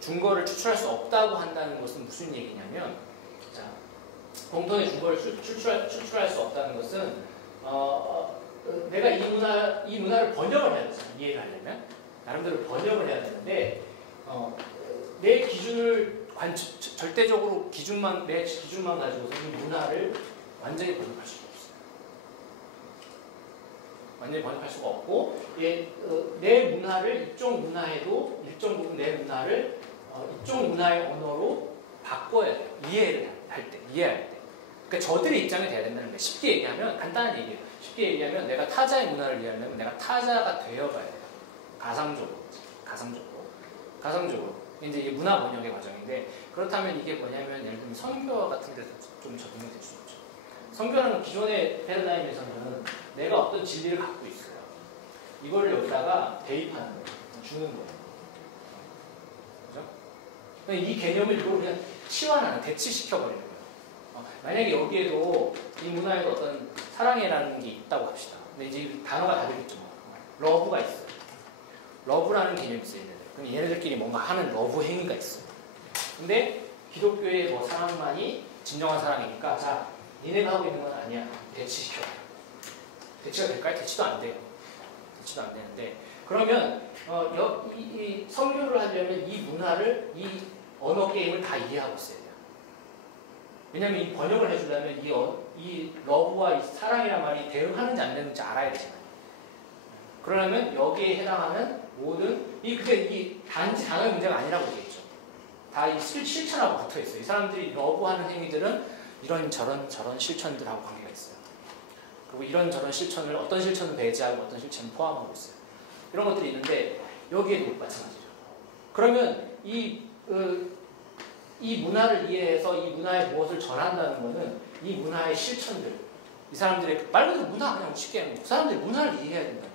준거를 추출할 수 없다고 한다는 것은 무슨 얘기냐면 자, 공통의 준거를 추출할 수 없다는 것은 내가 이 문화를 번역을 해야 되잖아요. 이해를 하려면 나름대로 번역을 해야 되는데 내 기준을 절대적으로 내 기준만 가지고서 이 문화를 완전히 번역할 수가 없어요. 완전히 번역할 수가 없고 내 문화를 이쪽 문화에도 일정 부분 내 문화를 이쪽 문화의 언어로 바꿔야 돼요. 이해할 때. 그러니까 저들의 입장이 돼야 된다는 거예요. 쉽게 얘기하면 간단한 얘기예요. 쉽게 얘기하면 내가 타자의 문화를 이해하려면 내가 타자가 되어가야 돼요. 가상적으로. 이제 이게 문화 번역의 과정인데 그렇다면 이게 뭐냐면 예를 들면 선교 같은 데서 좀 적용이 될 수 있죠. 선교라는 기존의 패러다임에서는 내가 어떤 진리를 갖고 있어요. 이거를 여기다가 대입하는 거예요. 주는 거예요. 그죠? 이 개념을 이걸 그냥 치환하는, 대치시켜버리는 거예요. 만약에 여기에도 이 문화에도 어떤 사랑해라는 게 있다고 합시다. 근데 이제 단어가 다 되겠죠. 러브가 있어요. 러브라는 개념이 있어요. 그럼 얘네들끼리 뭔가 하는 러브 행위가 있어요. 근데 기독교의 뭐 사랑만이 진정한 사랑이니까 자, 니네가 하고 있는 건 아니야. 대치시켜. 대치가 될까요? 대치도 안 돼요. 대치도 안 되는데 그러면 이 설교를 하려면 이 문화를 이 언어 게임을 다 이해하고 있어야 돼요. 왜냐하면 이 번역을 해주려면 이 러브와 이 사랑이란 말이 대응하는지 안 되는지 알아야 되잖아요. 그러려면 여기에 해당하는 모든 이 단지 단어의 문제가 아니라고 되겠죠. 다 이 실천하고 붙어 있어요. 이 사람들이 러브하는 행위들은 이런 저런 실천들하고 관계가 있어요. 그리고 이런 저런 실천을 어떤 실천은 배제하고 어떤 실천은 포함하고 있어요. 이런 것들이 있는데 여기에도 마찬가지죠. 그러면 이 문화를 이해해서 이 문화에 무엇을 전한다는 것은 이 문화의 실천들, 이 사람들의 말 그대로 문화 그냥 쉽게 하는 거. 그 사람들이 문화를 이해해야 된다.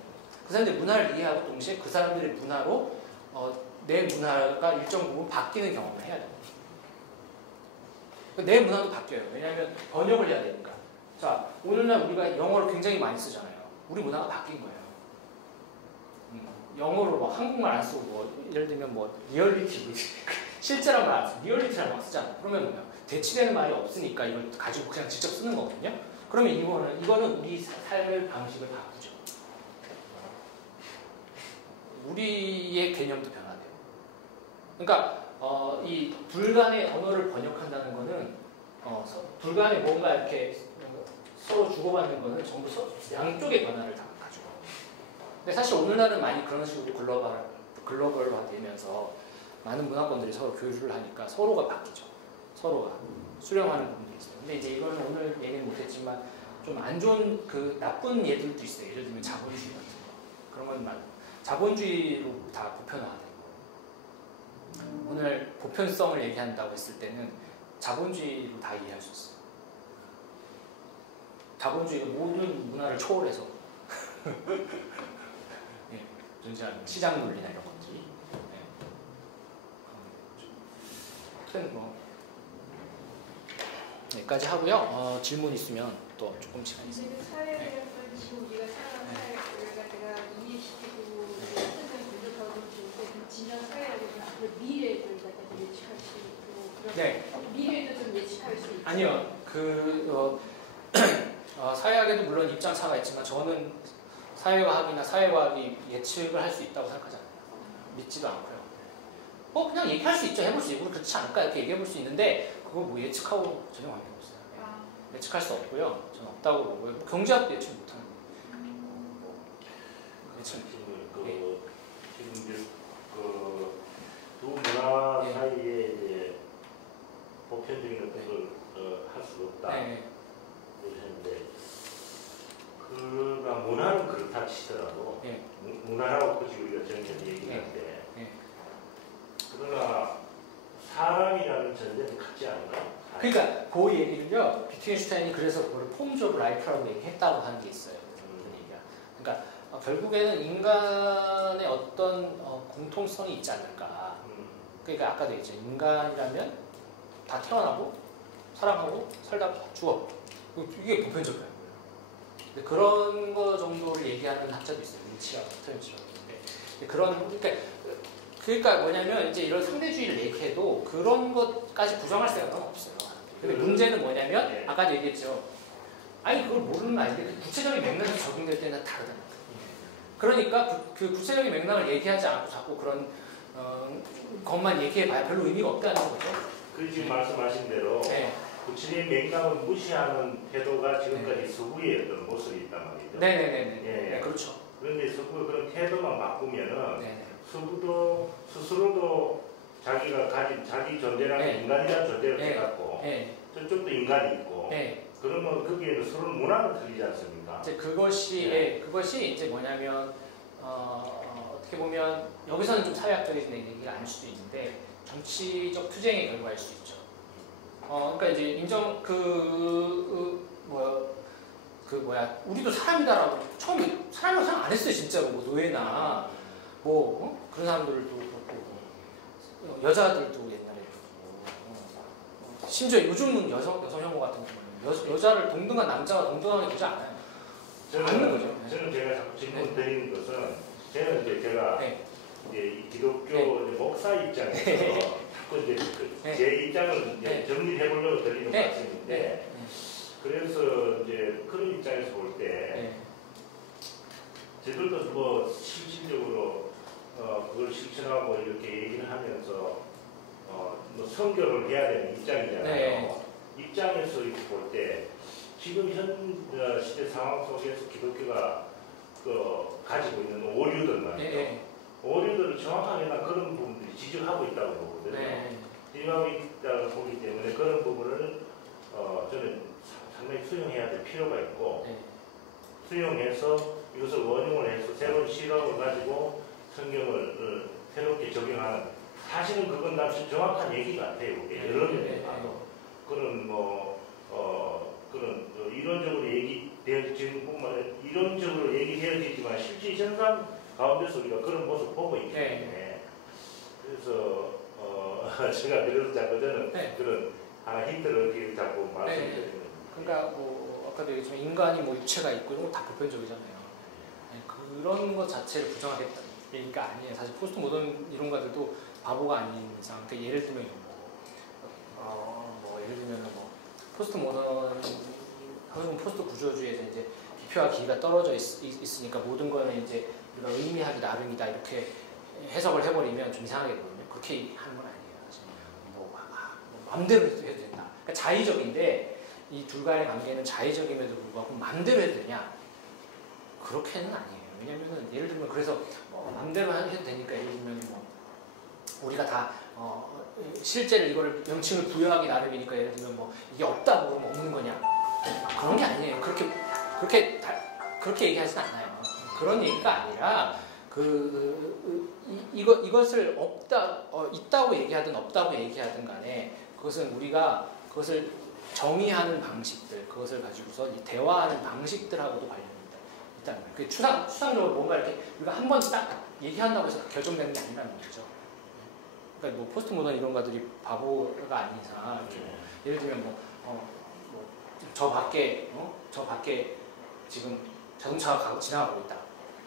그 사람들이 문화를 이해하고 동시에 그 사람들의 문화로 내 문화가 일정 부분 바뀌는 경험을 해야 됩니다. 내 문화도 바뀌어요. 왜냐하면 번역을 해야 되니까. 자, 오늘날 우리가 영어를 굉장히 많이 쓰잖아요. 우리 문화가 바뀐 거예요. 영어로 막 한국말 안 쓰고 예를 들면 리얼리티 실제란 말 안 쓰고 리얼리티라는 말 쓰잖아. 그러면 뭐야? 대치되는 말이 없으니까 이걸 가지고 그냥 직접 쓰는 거거든요. 그러면 이거는 우리 삶의 방식을 바꾸죠. 우리의 개념도 변화돼요. 그러니까 이 불간의 언어를 번역한다는 거는 불간에 뭔가 이렇게 서로 주고받는 거는 전부 양쪽의 변화를 다 가지고. 근데 사실 오늘날은 많이 그런 식으로 글로벌화되면서 많은 문화권들이 서로 교류를 하니까 서로가 바뀌죠. 서로가 수렴하는 부분이 있어요. 근데 이제 이거는 오늘 얘기는 못했지만 좀 안 좋은 나쁜 예들도 있어요. 예를 들면 자본주의 같은 거. 그런 건 말고 자본주의로 다 보편화되고 오늘 보편성을 얘기한다고 했을 때는 자본주의로 다 이해할 수 있어요. 자본주의가 모든 문화를 초월해서 예. 존재하는 시장 논리나 이런 것들이. 하여튼 뭐 여기까지 하고요. 질문 있으면 또 조금 시간 있어요. 사회에 대한 건 지금 우리가 살아가는 사회를 갖다가 이해시키고 선생님 분석하고 좋은데 지난 사회라고 앞으로 미래를 갖다가 예측할 수 있고 그런 네. 미래도 좀 예측할 수 있고. 아니요. 사회학에도 물론 입장차가 있지만 저는 사회과학이나 사회과학이 예측을 할 수 있다고 생각하지 않아요. 믿지도 않고요. 그냥 얘기할 수 있죠. 해볼 수 있고 그렇지 않을까 이렇게 얘기해 볼 수 있는데 그거 뭐 예측하고 전혀 관계가 없어요. 예측할 수 없고요. 저는 없다고 보고요. 경제학도 예측 못하는 예측. 지금 두 문화 사이에 이제 보편적인 어떤 걸 할 수 없다. 그러셨는데 그가 문화는 그렇다 치더라도 문화라고 굳이 우리가 정해서 얘기할 때 그러나 사람이라는 전제는 같지 않나? 그러니까 그 얘기를요. 비트겐슈타인이 그래서 그걸 폼즈 오브 라이프라고 얘기했다고 하는 게 있어요. 그런 얘기가. 그러니까 결국에는 인간의 어떤 공통성이 있지 않을까. 그러니까 아까도 얘기했죠. 인간이라면 다 태어나고 사랑하고 살다 죽어. 이게 보편적이에요. 근데 그런 거 정도를 얘기하는 학자도 있어요. 린치라고, 터연치라고. 그러니까 뭐냐면 이제 이런 상대주의를 얘기해도 그런 것까지 부정할 생각은 없어요. 근데 문제는 뭐냐면 아까 얘기했죠. 아니 그걸 모르는 건 아닌데 구체적인 맥락이 적용될 때는 다르다는 거예요. 그러니까 그 구체적인 맥락을 얘기하지 않고 자꾸 그런 것만 얘기해봐야 별로 의미가 없다는 거죠. 그 지금 말씀하신 대로 구체적인 맥락을 무시하는 태도가 지금까지 서구의 어떤 모습이 있단 말이죠. 네네네. 그렇죠. 그런데 서구의 그런 태도만 바꾸면은 서구도 스스로도 자기가 가진 자기 존재라는 인간이라는 존재를 깨닫고 저쪽도 인간이 있고 그러면 거기에는 서로 문화가 틀리지 않습니까? 이제 그것이 이제 뭐냐면 어떻게 보면 여기서는 좀 사회학적인 얘기가 아닐 수도 있는데 정치적 투쟁의 결과일 수 있죠. 그러니까 이제 우리도 사람이다라고 처음에 사람이라고 생각 안 했어요. 진짜로 뭐 노예나 그런 사람들도 그렇고 여자들도 옛날에 그렇고 심지어 요즘은 여성 혐오 같은 경우는 여자를 동등한 남자가 동등하게 보지 않아요. 저는 제가 자꾸 질문 드리는 것은 제가 이제 기독교 목사 입장에서 자꾸 이제 제 입장을 이제 정리해 보려고 드리는 말씀인데 그래서 이제 그런 입장에서 볼 때 저들도 뭐 실질적으로 그걸 실천하고 이렇게 얘기를 하면서 뭐 선교를 해야 되는 입장이잖아요. 입장에서 이렇게 볼 때 지금 현 시대 상황 속에서 기독교가 가지고 있는 오류들 말이죠. 오류들을 정확하게 그런 부분들이 지적하고 있다고 보거든요. 지적하고 있다고 보기 때문에 그런 부분을 저는 상당히 수용해야 될 필요가 있고 수용해서 이것을 원흉을 해서 새로운 시각을 가지고 성경을 새롭게 적용하는 사실은 그건 정확한 얘기 같아요. 여러 면에 봐도 그런 그런 이론적으로 얘기되어지는 뿐만 아니라 이론적으로 얘기되어지지만 실제 현상 가운데서 우리가 그런 모습을 보고 있기 때문에 그래서 제가 그래서 자꾸 저는 그런 하나 힌트를 이렇게 자꾸 말씀드리는 그러니까 아까도 얘기했지만 인간이 육체가 있고 이런 거 다 보편적이잖아요. 그런 것 자체를 부정하겠다 얘기가 아니에요. 사실 포스트 모던 이론가들도 바보가 아닌 이상, 그러니까 예를 들면 예를 들면 포스트 모던 혹은 포스트 구조주의에서 이제 기표와 기가 떨어져 있으니까 모든 거는 이제 우리가 의미하기 나름이다 이렇게 해석을 해버리면 좀 이상하게 되거든요. 그렇게 하는 건 아니에요. 사실 마음대로 해도 된다. 그러니까 자의적인데 이 둘 간의 관계는 자의적임에도 불구하고 마음대로 해도 되냐? 그렇게는 아니에요. 왜냐면은 예를 들면 그래서 마음대로 해도 되니까 예를 들면 우리가 다 실제로 이거를 명칭을 부여하기 나름이니까 예를 들면 이게 없다고 그러면 없는 거냐? 그런 게 아니에요. 그렇게 얘기하진 않아요. 그런 얘기가 아니라 이것을 있다고 얘기하든 없다고 얘기하든 간에 그것은 우리가 그것을 정의하는 방식들, 그것을 가지고서 대화하는 방식들하고도 관련이 있다는 거예요. 추상적으로 뭔가 이렇게 우리가 한 번 딱 얘기한다고 해서 결정되는 게 아니라는 거죠. 그러니까 뭐 포스트 모던 이론가들이 바보가 아닌 이상 예를 들면 저 밖에 지금 자동차가 지나가고 있다.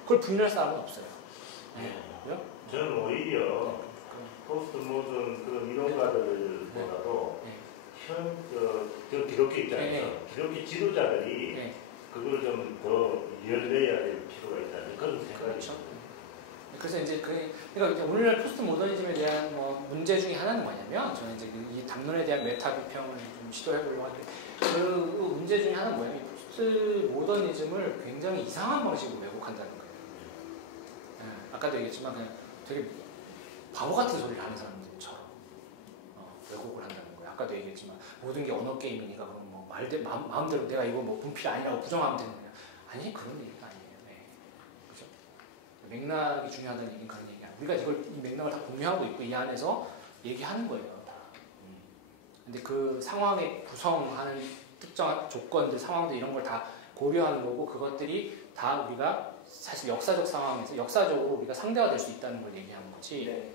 그걸 부인할 사람은 없어요. 그래요? 저는 오히려 포스트 모던 그런 이론가들보다도 저 기독교 입장에서 기독교 지도자들이 그걸 좀 더 이해해야 될 필요가 있다는 그런 생각이 그렇죠. 그래서 이제 그러니까 오늘날 포스트 모더니즘에 대한 뭐 문제 중에 하나는 뭐냐면 저는 이제 이 담론에 대한 메타 비평을 좀 시도해 보려고 하는데 그 문제 중에 하나는 뭐냐면 이 포스트 모더니즘을 굉장히 이상한 방식으로 왜곡한다는 거예요. 아까도 얘기했지만 그냥 되게 바보 같은 소리를 하는 사람들처럼 왜곡을 한다는 거예요. 아까도 얘기했지만 모든 게 언어 게임이니까 그럼 뭐 마음대로 내가 이거 뭐 분필 아니라고 부정하면 되는 거냐? 아니 그런 얘기가 아니에요. 그렇죠? 맥락이 중요하다는 얘기는 그런 얘기 아니에요. 우리가 이 맥락을 다 공유하고 있고 이 안에서 얘기하는 거예요. 다. 근데 그 상황에 구성하는 특정한 조건들, 상황들 이런 걸 다 고려하는 거고 그것들이 다 우리가 사실 역사적 상황에서 역사적으로 우리가 상대가 될 수 있다는 걸 얘기하는 거지. 네.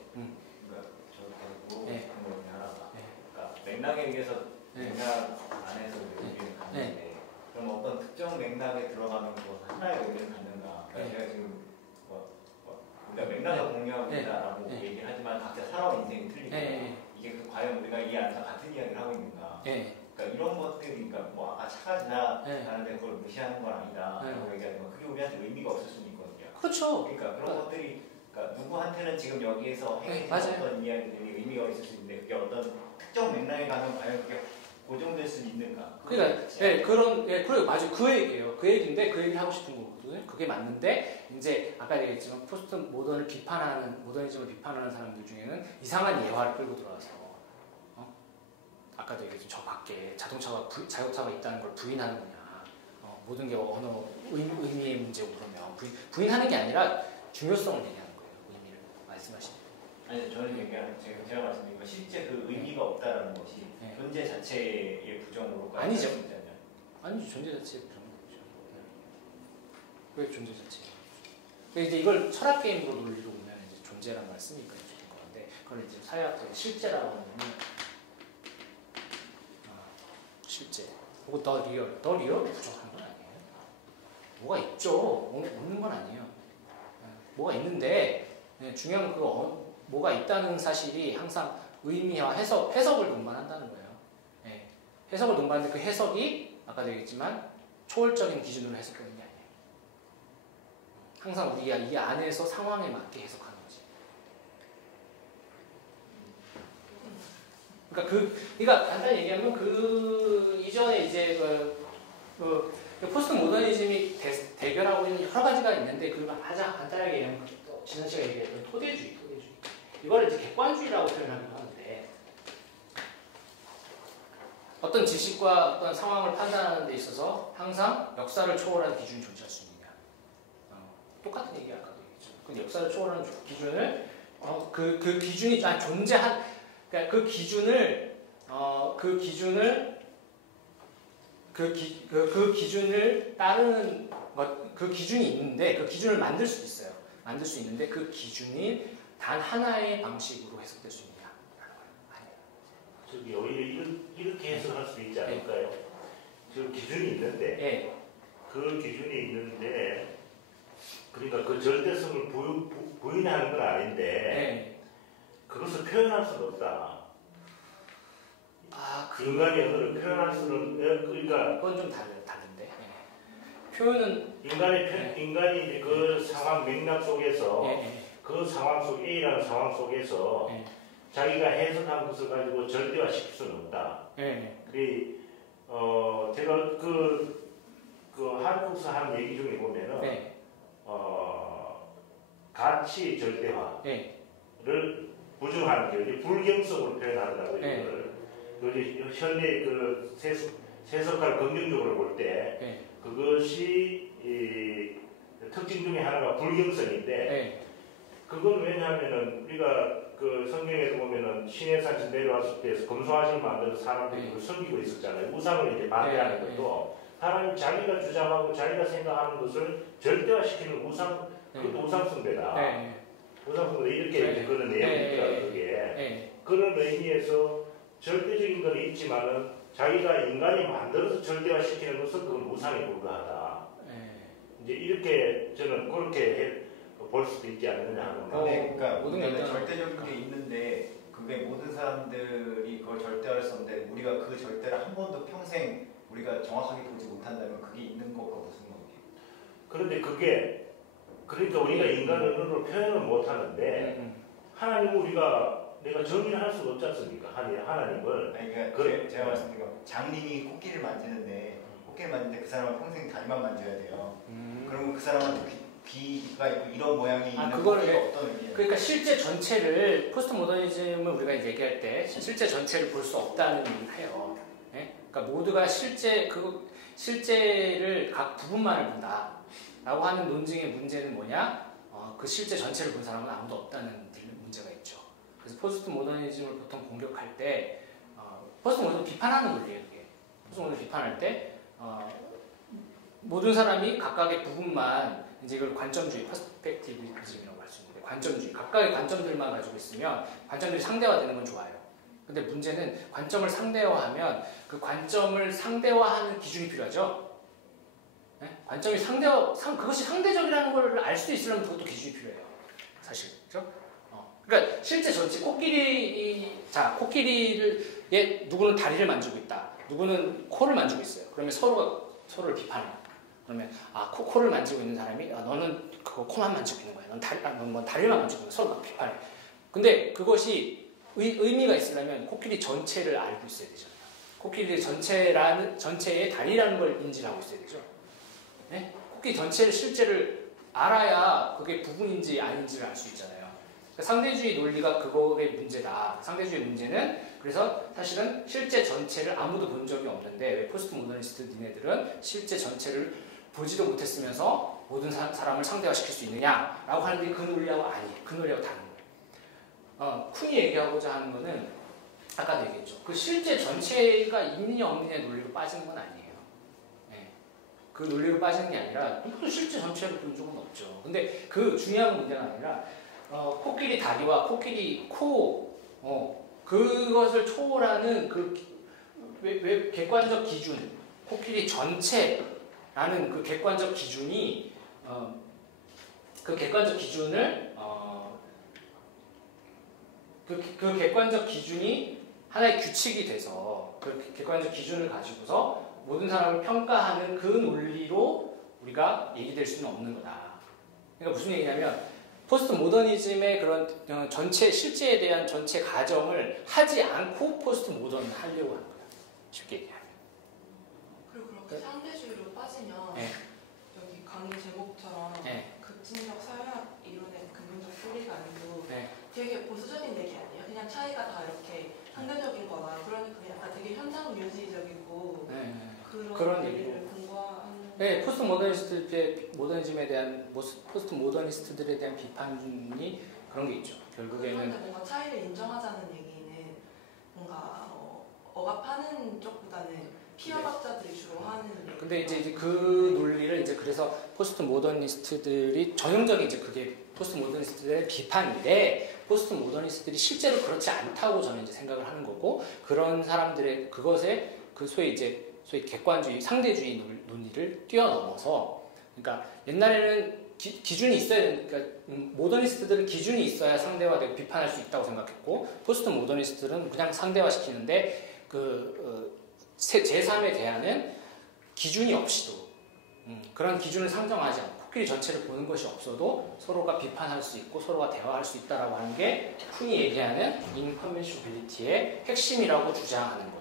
그러니까 저도 물어보고 싶은 거 중에 하나가 그러니까 맥락에 의해서 맥락 안에서 의미를 갖는데 그럼 어떤 특정 맥락에 들어가는 것은 하나의 의미를 갖는가? 그러니까 제가 지금 우리가 맥락을 공유합니다라고 얘기를 하지만 각자 살아온 인생이 틀리니까 이게 과연 우리가 이 안에서 같은 이야기를 하고 있는가? 그러니까 이런 것들이 그러니까 뭐 아까 차가 지나가는데 그걸 무시하는 건 아니다라고 얘기하는 건 그게 우리한테 의미가 없을 수는 있거든요. 그렇죠. 그러니까 그런 것들이 그러니까 누구한테는 지금 여기에서 행해진 어떤 이야기들이 의미가 있을 수 있는데 그게 어떤 특정 맥락에 가면 과연 그게 고정될 수 있는가? 그러니까 그래 맞아요. 그 얘기예요. 그 얘기인데 그 얘기를 하고 싶은 거거든요. 그게 맞는데 이제 아까 얘기했지만 포스트 모더니즘을 비판하는 사람들 중에는 이상한 예화를 끌고 들어와서 아까도 얘기했지만 저 밖에 자동차가 있다는 걸 부인하는 거냐. 모든 게 언어 의미의 문제고 그러면 부인하는 게 아니라 중요성을 얘기하는 거예요. 의미를 말씀하시는. 아니 저는 얘기하는 제가 말씀드린 건 실제 그 의미가 없다라는 것이 존재 자체의 부정으로 아니죠. 아니죠. 존재 자체의 부정은 아니죠. 왜 존재 자체예요? 이제 이걸 철학 게임으로 논리로 보면 이제 존재란 말 쓰니까 주는 건데 그걸 이제 사회학적 실제라고 하면 실제. 그리고 더 리얼을 부정하는 건 아니에요. 뭐가 있죠. 없는 건 아니에요. 뭐가 있는데 중요한 건 뭐가 있다는 사실이 항상 의미와 해석을 동반한다는 거예요. 해석을 동반하는데 그 해석이 아까도 얘기했지만 초월적인 기준으로 해석되는 게 아니에요. 항상 우리가 이 안에서 상황에 맞게 해석하는 거지. 그러니까 간단히 얘기하면 그 이전에 이제 포스트 모더니즘이 대결하고 있는 여러 가지가 있는데 그 가장 간단하게 얘기하면 지난 시간에 얘기했던 토대주의. 이거를 이제 객관주의라고 표현하기도 하는데 어떤 지식과 어떤 상황을 판단하는 데 있어서 항상 역사를 초월한 기준이 존재할 수 있느냐. 똑같은 얘기 아까도 얘기했죠. 근데 역사를 초월하는 기준을 그 기준이 존재한 그러니까 그 기준을 따르는 그 기준이 있는데 그 기준을 만들 수 있어요. 만들 수 있는데 그 기준이 단 하나의 방식으로 해석될 수 있느냐라는 거예요. 저기 오히려 이렇게 해석할 수 있지 않을까요? 지금 기준이 있는데 그 기준이 있는데 그러니까 그 절대성을 부인하는 건 아닌데 그것을 표현할 수는 없다. 인간의 언어를 표현할 수는 그러니까 그건 좀 다른데 표현은 인간이 이제 그 상황 맥락 속에서 그 상황 속 A라는 상황 속에서 자기가 해석한 것을 가지고 절대화 시킬 수는 없다. 제가 그 한국에서 하는 얘기 중에 보면은 가치 절대화를 부정하는 게 불경성으로 표현하더라고요. 현대 그 세속화를 긍정적으로 볼 때 그것이 특징 중에 하나가 불경성인데 그건 왜냐하면은 우리가 그 성경에도 보면은 신의 산에서 내려왔을 때 검소하실 만든 사람들이 그걸 섬기고 있었잖아요. 우상을 이제 반대하는 것도 사람이 자기가 주장하고 자기가 생각하는 것을 절대화시키는 우상 그것도 우상 숭배다. 우상숭배 이렇게 그런 내용이 있더라고요. 그게 그런 의미에서 절대적인 건 있지만은 자기가 인간이 만들어서 절대화시키는 것은 그건 우상에 불과하다. 이제 이렇게 저는 그렇게 볼 수도 있지 않느냐 하는 그러니까 모든 절대적인 게 있는데 그게 모든 사람들이 그걸 절대할 수 없는데 우리가 그 절대를 한 번도 평생 우리가 정확하게 보지 못한다면 그게 있는 것과 무슨 관계? 그런데 그게 그러니까 우리가 인간 언어로 표현을 못 하는데 하나님은 내가 정의를 할 수가 없지 않습니까? 하나님을. 아니, 그러니까 제가 말씀드린 거 장님이 코끼리를 만지는데 코끼리를 만지는데 그 사람은 평생 다리만 만져야 돼요. 그러면 그 사람한테 귀가 있고 이런 모양이 있는 코끼리가 어떤 의미예요? 그러니까 실제 전체를 포스트 모더니즘을 우리가 이제 얘기할 때 실제 전체를 볼 수 없다는 얘기를 해요. 예? 그러니까 모두가 실제를 각 부분만을 본다라고 하는 논증의 문제는 뭐냐? 그 실제 전체를 본 사람은 아무도 없다는 문제가 있죠. 그래서 포스트 모더니즘을 보통 공격할 때 포스트 모더니즘 비판하는 논리예요. 그게. 포스트 모더니즘 비판할 때 모든 사람이 각각의 부분만 이제 이걸 관점주의, 퍼스펙티비즘이라고 할 수 있는데 관점주의, 각각의 관점들만 가지고 있으면 관점들이 상대화되는 건 좋아요. 근데 문제는 관점을 상대화하면 그 관점을 상대화하는 기준이 필요하죠. 네? 관점이 그것이 상대적이라는 걸 알 수 있으려면 그것도 기준이 필요해요. 사실, 그렇죠? 그러니까 실제 전체 코끼리를 누구는 다리를 만지고 있다, 누구는 코를 만지고 있어요. 그러면 서로가 서로를 비판해요. 그러면 코를 만지고 있는 사람이 너는 그거 코만 만지고 있는 거야. 넌 뭐 다리만 만지고 있는 거야. 서로 비판해. 근데 그것이 의미가 있으려면 코끼리 전체를 알고 있어야 되잖아요. 코끼리 전체의 다리라는 걸 인지하고 있어야 되죠. 네? 코끼리 전체를 실제를 알아야 그게 부분인지 아닌지를 알 수 있잖아요. 그러니까 상대주의 논리가 그거의 문제다. 상대주의 문제는 그래서 사실은 실제 전체를 아무도 본 적이 없는데 왜 포스트 모더니스트 니네들은 실제 전체를 보지도 못했으면서 모든 사람을 상대화시킬 수 있느냐라고 하는데 그 논리하고 그 논리하고 다른 거예요. 쿤이 얘기하고자 하는 거는 아까도 얘기했죠. 그 실제 전체가 있느냐 없느냐 논리로 빠지는 건 아니에요. 네. 그 논리로 빠지는 게 아니라 실제 전체를 본 적은 없죠. 근데 그 중요한 문제가 아니라 코끼리 다리와 코끼리 코 그것을 초월하는 왜 객관적 기준 코끼리 전체라는 그 객관적 기준이 그 객관적 기준을 그 객관적 기준이 하나의 규칙이 돼서 그 객관적 기준을 가지고서 모든 사람을 평가하는 그 논리로 우리가 얘기될 수는 없는 거다. 그러니까 무슨 얘기냐면 포스트 모더니즘의 그런 전체 실제에 대한 전체 가정을 하지 않고 포스트 모던을 하려고 하는 거야. 쉽게 얘기하면. 그리고 그렇게 상대주의로 빠지면 여기 강의 제목처럼 급진적 사회학 이론의 근본적 소리가 아니고 되게 보수적인 얘기 아니에요? 그냥 차이가 다 이렇게 상대적인 거나 그러니까 약간 되게 현상 유지적이고 그런 얘기를 공부하는 포스트 모더니즘에 대한 포스트 모더니스트들에 대한 비판이 그런 게 있죠. 결국에는 그런데 뭔가 차이를 인정하자는 얘기는 뭔가 억압하는 쪽보다는 피어학자들이 주로 하는. 근데 이제 그 논리를 이제 그래서 포스트 모더니스트들이 전형적인 이제 그게 포스트 모더니스트들의 비판인데 포스트 모더니스트들이 실제로 그렇지 않다고 저는 이제 생각을 하는 거고 그런 사람들의 그것에 그 소위 객관주의, 상대주의 논리를 뛰어넘어서 그러니까 옛날에는 기준이 있어야 되니까 모더니스트들은 기준이 있어야 상대화되고 비판할 수 있다고 생각했고 포스트 모더니스트들은 그냥 상대화시키는데 제3의 대안은 기준이 없이도 그런 기준을 상정하지 않고 코끼리 전체를 보는 것이 없어도 서로가 비판할 수 있고 서로가 대화할 수 있다라고 하는 게 쿤이 얘기하는 인커뮤니셔빌리티의 핵심이라고 주장하는 거예요.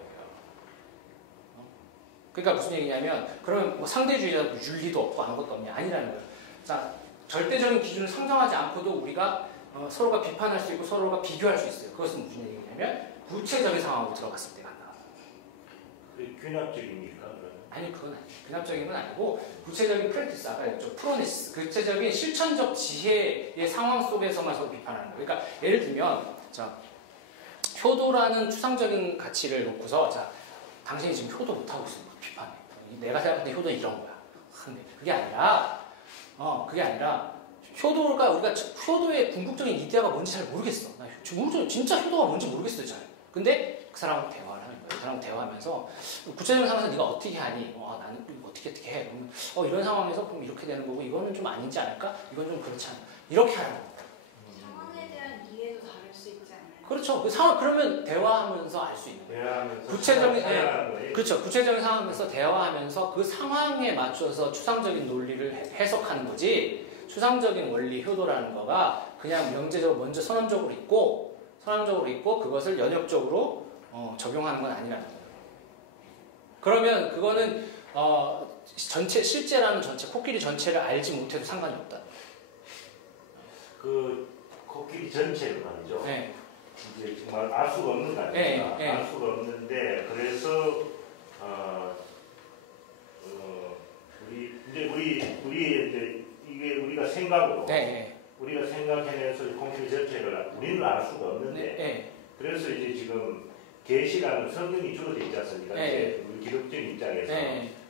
그러니까 무슨 얘기냐면 그러면 뭐 상대주의자도 윤리도 없고 아무것도 없냐 아니라는 거예요. 자, 절대적인 기준을 상정하지 않고도 우리가 서로가 비판할 수 있고 서로가 비교할 수 있어요. 그것은 무슨 얘기냐면 구체적인 상황으로 들어갔을 때 간다. 균합적입니까? 아니 그건 아니에요. 균합적인 건 아니고 구체적인 프랙티스 아까 했죠. 프로네시스 구체적인 실천적 지혜의 상황 속에서만 서로 비판하는 거예요. 그러니까 예를 들면 자 효도라는 추상적인 가치를 놓고서 자 당신이 지금 효도 못하고 있으면 비판해. 내가 생각하는 효도는 이런 거야. 근데 그게 아니라 효도가 우리가 효도의 궁극적인 이데아가 뭔지 잘 모르겠어. 나 진짜 효도가 뭔지 모르겠어요, 잘. 근데 그 사람하고 대화를 하는 거예요. 그 사람하고 대화하면서 구체적인 상황에서 네가 어떻게 하니? 나는 어떻게 해? 그러면 이런 상황에서 그럼 이렇게 되는 거고 이거는 좀 아니지 않을까? 이건 좀 그렇지 않아. 이렇게 하는 겁니다. 상황에 대한 이해도 다를 수 있지 않나요? 그렇죠. 그 상황 그러면 대화하면서 알 수 있는 거예요. 대화하면서 구체적인 그렇죠. 구체적인 상황에서 대화하면서 그 상황에 맞춰서 추상적인 논리를 해석하는 거지. 추상적인 원리 효도라는 거가 그냥 명제적으로 먼저 선언적으로 있고 그것을 연역적으로 적용하는 건 아니라는 거예요. 그러면 그거는 실제라는 전체 코끼리 전체를 알지 못해도 상관이 없다. 그 코끼리 전체를 말이죠. 네. 이제 정말 알 수가 없는 거 아닙니까? 네. 알 수가 없는데 그래서 우리 이제 이게 우리가 생각으로 우리가 생각해내서 코끼리 전체를 우리는 알 수가 없는데 그래서 이제 지금 계시라는 성경이 주어져 있지 않습니까? 이제 우리 기독교인 입장에서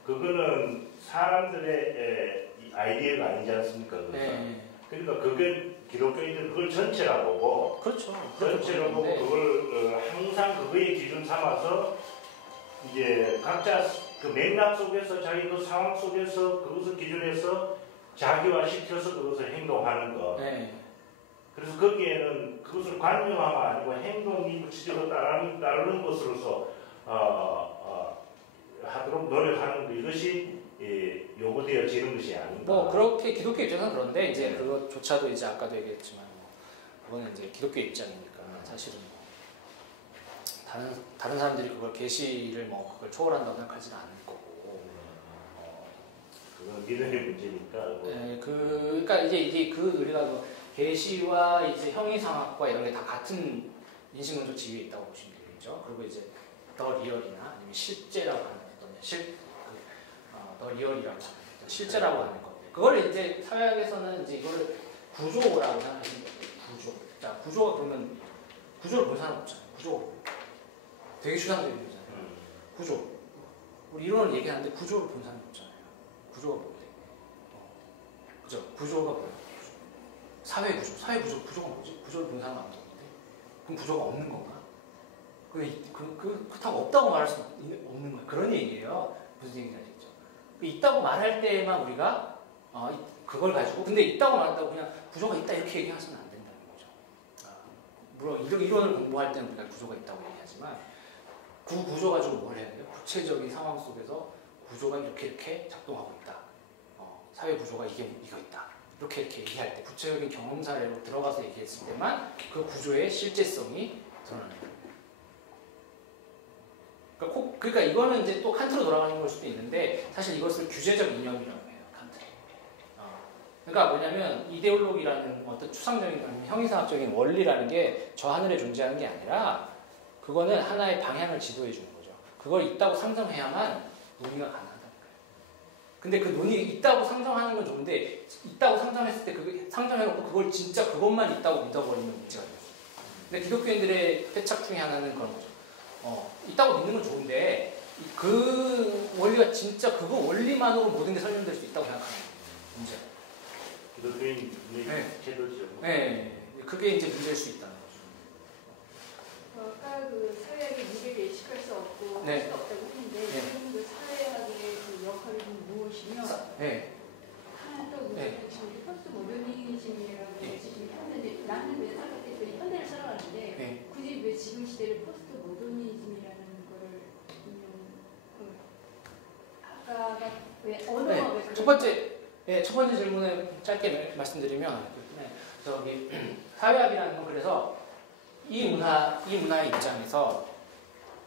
그거는 사람들의 아이디어가 아니지 않습니까? 그러니까 그게 기독교인들은 그걸 전체라고 보고 그렇죠. 전체로 보고 그걸 항상 그거의 기준 삼아서 이제 각자 그 맥락 속에서 자기 그 상황 속에서 그것을 기준해서 자기화시켜서 그것을 행동하는 것. 그래서 거기에는 그것을 관념하면 아니고 행동이 구체적으로 따르는 것으로서 하도록 노력하는 것, 이것이 요구되어지는 것이 아닌가. 그렇게 기독교 입장에서는 그런데 이제 그것조차도 이제 아까도 얘기했지만 그거는 이제 기독교 입장이니까 사실은 다른 사람들이 그걸 계시를 그걸 초월한다고 생각하지는 않을 거고. 그건 믿음의 문제니까. 그러니까 이게 우리가 계시와 이제 형이상학과 이런 게 다 같은 인식론적 지위에 있다고 보시면 되겠죠. 그리고 이제 더 리얼이나 아니면 실제라고 하는 더 리얼이라고 하는 실제라고 하는 것. 그걸 이제 사회학에서는 이제 이걸 구조라고 생각하시면 돼요. 구조. 자, 구조가 그러면 구조를 본 사람 없잖아요. 구조. 되게 추상적인 거잖아요. 구조. 우리 이론을 얘기하는데 구조를 본 사람이 없잖아요. 구조가 뭐예요? 그죠? 구조가 뭐예요? 사회 구조. 구조가 뭐지? 구조를 본 사람은 아무도 없는데. 그럼 구조가 없는 건가? 그렇다고 없다고 말할 수 없는 거예요. 그런 얘기예요. 무슨 얘기인지 아시죠? 있다고 말할 때만 우리가 그걸 가지고 근데 있다고 말한다고 그냥 구조가 있다 이렇게 얘기하시면 안 된다는 거죠. 물론 이론을 공부할 때는 우리가 구조가 있다고 얘기하지만 그 구조 가지고 뭘 해야 돼요? 구체적인 상황 속에서 구조가 이렇게 작동하고 있다. 사회 구조가 이거 있다. 이렇게 얘기할 때 구체적인 경험 사례로 들어가서 얘기했을 때만 그 구조의 실제성이 드러나는 거예요. 그러니까 이거는 이제 또 칸트로 돌아가는 걸 수도 있는데 사실 이것을 규제적 이념이라고 해요. 칸트. 그러니까 뭐냐면 이데올로기라는 어떤 추상적인 형이상학적인 원리라는 게 저 하늘에 존재하는 게 아니라 그거는 하나의 방향을 지도해 주는 거죠. 그걸 있다고 상정해야만 논의가 가능하다. 근데 그 논의 있다고 상정하는 건 좋은데 있다고 상정했을 때 그게 상정해놓고 그걸 진짜 그것만 있다고 믿어버리면 문제가 돼요. 근데 기독교인들의 패착 중에 하나는 그런 거죠. 있다고 믿는 건 좋은데 그 원리가 진짜 그거 원리만으로 모든 게 설명될 수 있다고 생각하는 문제. 기독교인 태도죠. 네, 그게 이제 문제일 수 있다는 거죠. 아까 그 사회학의 미래를 예측할 수 없고 할 수 없다고 했는데 지금 그 사회학의 그 역할이 무엇이며 하나 또 포스트 모더니즘이라고 지금 현대 나는 왜 생각했을 때 현대를 살아가는데 굳이 왜 지금 시대를 포스트 모더니즘이라는 거를 아까가 왜 언어가 왜 첫 번째 질문에 짧게 말씀드리면 저기 사회학이라는 건 그래서 이 문화의 입장에서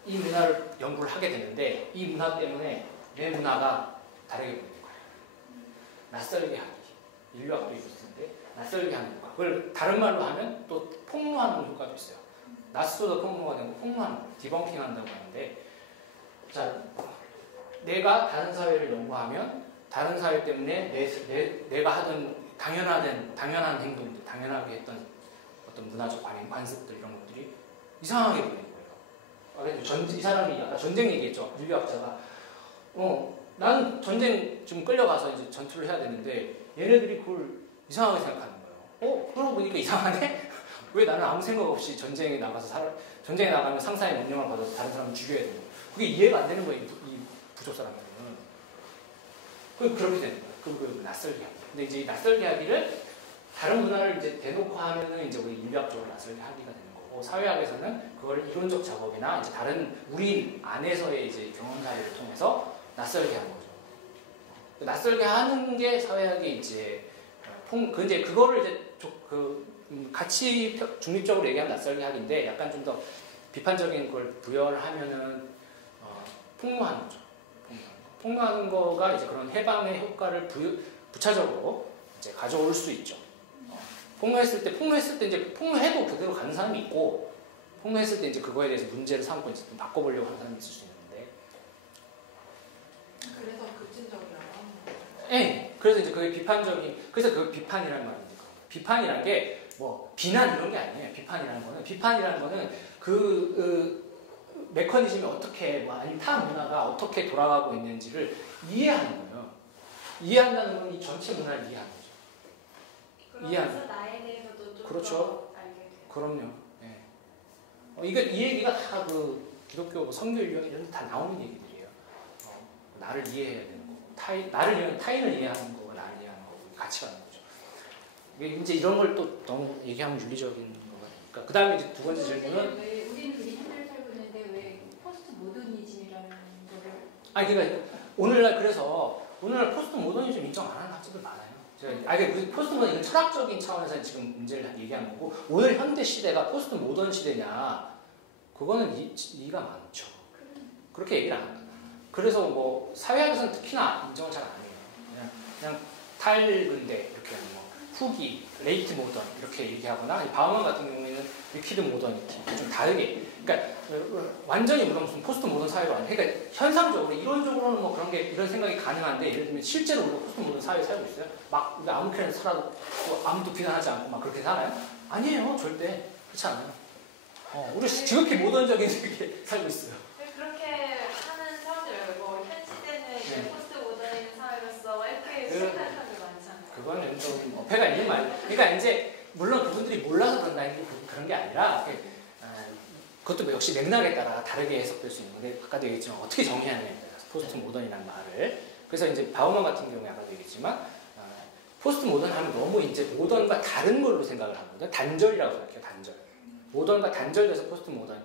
이 문화를 연구를 하게 되는데 이 문화 때문에 내 문화가 다르게 보이는 거예요. 낯설게 하기. 인류학도 있었는데 낯설게 하는 효과. 그걸 다른 말로 하면 또 폭로하는 효과도 있어요. 낯설어도 폭로가 되고 폭로하는 거, 디벙킹 한다고 하는데 자, 내가 다른 사회를 연구하면 다른 사회 때문에 내가 하던 당연한 행동들, 당연하게 했던 어떤 문화적 관습들 이런 것들이 이상하게 보이는 거예요. 이 사람이 아까 전쟁 얘기했죠. 인류학자가 나는 전쟁 좀 끌려가서 이제 전투를 해야 되는데 얘네들이 그걸 이상하게 생각하는 거예요. 그러고 보니까 이상하네? 왜 나는 아무 생각 없이 전쟁에 나가면 상사의 명령을 받아서 다른 사람을 죽여야 되는 거야. 그게 이해가 안 되는 거예요, 이 부족 사람들은. 그렇게 되는 거야. 그 낯설게 하기. 근데 이제 이 낯설게 하기를 다른 문화를 이제 대놓고 하면은 이제 우리 인류학적으로 낯설게 하기가 되는 거고, 사회학에서는 그걸 이론적 작업이나 이제 다른 우리 안에서의 이제 경험 사회를 통해서 낯설게 하는 거죠. 낯설게 하는 게 사회학의 이제 이제 그거를 이제 같이 중립적으로 얘기하면 낯설게 하기인데, 약간 좀 더 비판적인 걸 부여를 하면은 폭로하는 거죠. 폭로하는 거가 이제 그런 해방의 효과를 부차적으로 이제 가져올 수 있죠. 폭로했을 때 이제 폭로해도 그대로 가는 사람이 있고, 폭로했을 때 이제 그거에 대해서 문제를 삼고 이제 좀 바꿔보려고 하는 사람이 있을 수 있는데. 그래서 급진적이라고 하는 거예요. 네, 그래서 이제 그게 그래서 그 비판이라는 말입니다. 비판이라는 게 뭐 비난 이런 게 아니에요. 비판이라는 거는 그 메커니즘이 어떻게, 아니면 타 문화가 어떻게 돌아가고 있는지를 이해하는 거예요. 이해한다는 건 이 전체 문화를 이해하는 거죠. 그러면서 나에 대해서도 좀 그렇죠. 더 알게 돼요. 그럼요. 네. 이 얘기가 다 그 기독교 선교 유형 이런 데 다 나오는 얘기들이에요. 나를 이해해야 되는 거, 타인을 이해하는 거고 나를 이해하는 거고 같이 가는 거죠. 이제 이런 걸 또 너무 얘기하면 윤리적인 거가 되니까. 그 다음에 이제 두 번째 질문은, 왜 우리는 우리 현대를 살고 있는데 왜 포스트 모더니즘이라는 거를 그러니까 오늘날 포스트 모더니즘 인정 안 하는 학자들 많아요. 그 포스트 모더니즘 철학적인 차원에서 지금 문제를 얘기하는 거고, 오늘 현대 시대가 포스트 모던 시대냐, 그거는 이의가 많죠. 그렇게 얘기를 안 합니다. 그래서 뭐 사회학에서는 특히나 인정을 잘 안 해요. 그냥 탈근대 이렇게 하는 거, 후기, 레이트 모던 이렇게 얘기하거나, 바우만 같은 경우에는 위키드 모더니티 좀 다르게. 그러니까 완전히 우리가 무슨 포스트 모던 사회가 아니에요. 그러니까 현상적으로 이론적으로는 뭐 이런 생각이 가능한데, 예를 들면 실제로 우리가 포스트 모던 사회에 살고 있어요? 막 우리가 아무 캐나 살아도 아무도 비난하지 않고 막 그렇게 살아요? 아니에요, 절대 그렇지 않아요. 우리 지극히 모던적인 세계에 살고 있어요. 그렇게 하는 사람들 말고 현 시대는 이제 포스트 모더니즘 사회로서 이렇게 생각하는 사람들 많잖아요. 그거는 좀 어폐가 있는 말. 그러니까 이제 물론 그분들이 몰라서 그런 게 아니라, 그것도 뭐 역시 맥락에 따라 다르게 해석될 수 있는 건데, 아까도 얘기했지만 어떻게 정의하느냐에 따라서 포스트 모던이라는 말을. 그래서 이제 바우만 같은 경우에 아까도 얘기했지만, 포스트 모던 하면 너무 이제 모던과 다른 걸로 생각을 하거든요. 단절이라고 생각해요. 단절. 모던과 단절돼서 포스트 모던.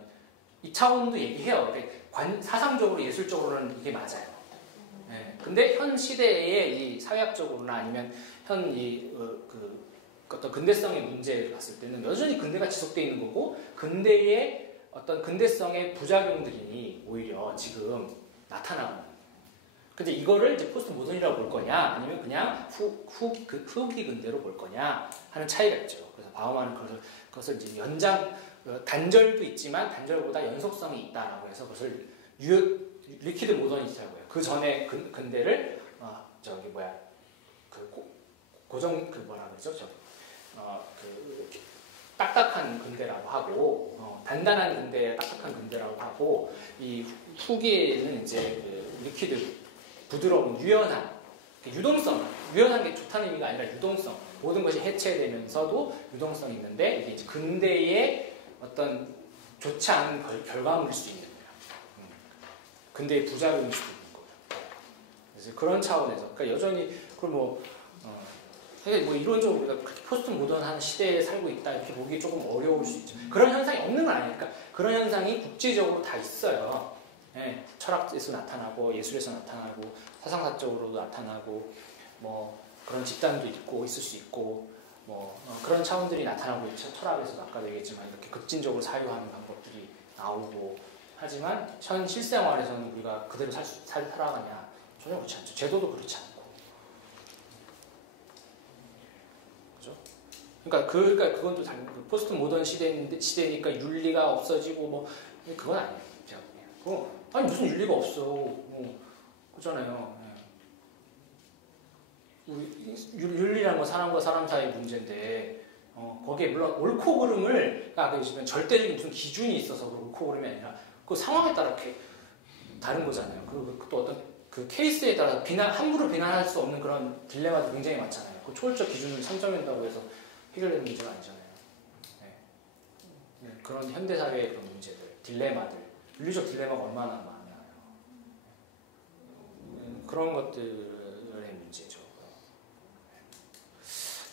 이 차원도 얘기해요. 그러니까 사상적으로 예술적으로는 이게 맞아요. 근데 현 시대의 이 사회학적으로나 아니면 현 어떤 근대성의 문제를 봤을 때는 여전히 근대가 지속되어 있는 거고, 근대의 어떤 근대성의 부작용들이 오히려 지금 나타나고 있는 거예요. 근데 이거를 이제 포스트 모던이라고 볼 거냐, 아니면 그냥 후기 근대로 볼 거냐 하는 차이가 있죠. 그래서 바우만은 그것을 이제 단절도 있지만 단절보다 연속성이 있다라고 해서 그것을 리퀴드 모더니티라고 해요. 그 전에 근대를 고정 뭐라 그러죠? 딱딱한 근대라고 하고, 단단한 근대, 딱딱한 근대라고 하고, 이 후기에는 이제 리퀴드, 부드러운, 유연한, 유연한 게 좋다는 의미가 아니라 유동성, 모든 것이 해체되면서도 유동성이 있는데, 이게 이제 근대의 어떤 좋지 않은 결과물일 수 있는 거예요. 근대의 부작용일 수도 있는 거예요. 그래서 그런 차원에서, 그러니까 여전히 뭐 이론적으로 우리가 포스트 모던한 시대에 살고 있다 이렇게 보기 조금 어려울 수 있죠. 그런 현상이 없는 건 아니니까. 그런 현상이 국제적으로 다 있어요. 철학에서 나타나고, 예술에서 나타나고, 사상사적으로도 나타나고, 뭐 그런 집단도 있고 있을 수 있고, 뭐 그런 차원들이 나타나고 있죠. 철학에서도 아까도 얘기했지만 이렇게 급진적으로 사유하는 방법들이 나오고 하지만 현 실생활에서는 우리가 그대로 살아가냐, 전혀 그렇지 않죠. 제도도 그렇지 않고. 그러니까 그건 또 다른, 포스트 모던 시대니까 윤리가 없어지고 뭐 그건 아니에요. 아니 무슨 윤리가 없어. 그렇잖아요. 윤리라는 건 사람과 사람 사이의 문제인데, 거기에 물론 옳고 그름을, 절대적인 무슨 기준이 있어서 옳고 그름이 아니라 그 상황에 따라 이렇게 다른 거잖아요. 그리고 또 어떤 그 케이스에 따라서 함부로 비난할 수 없는 그런 딜레마도 굉장히 많잖아요. 그 초월적 기준을 상정한다고 해서 해결되는 문제가 아니잖아요. 네. 그런 현대사회의 그런 문제들, 딜레마들, 윤리적 딜레마가 얼마나 많아요. 그런 것들의 문제죠.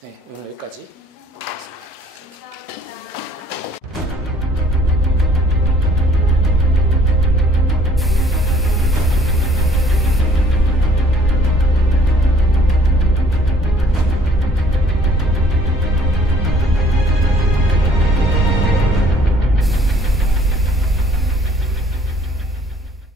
네, 오늘 여기까지. 감사합니다.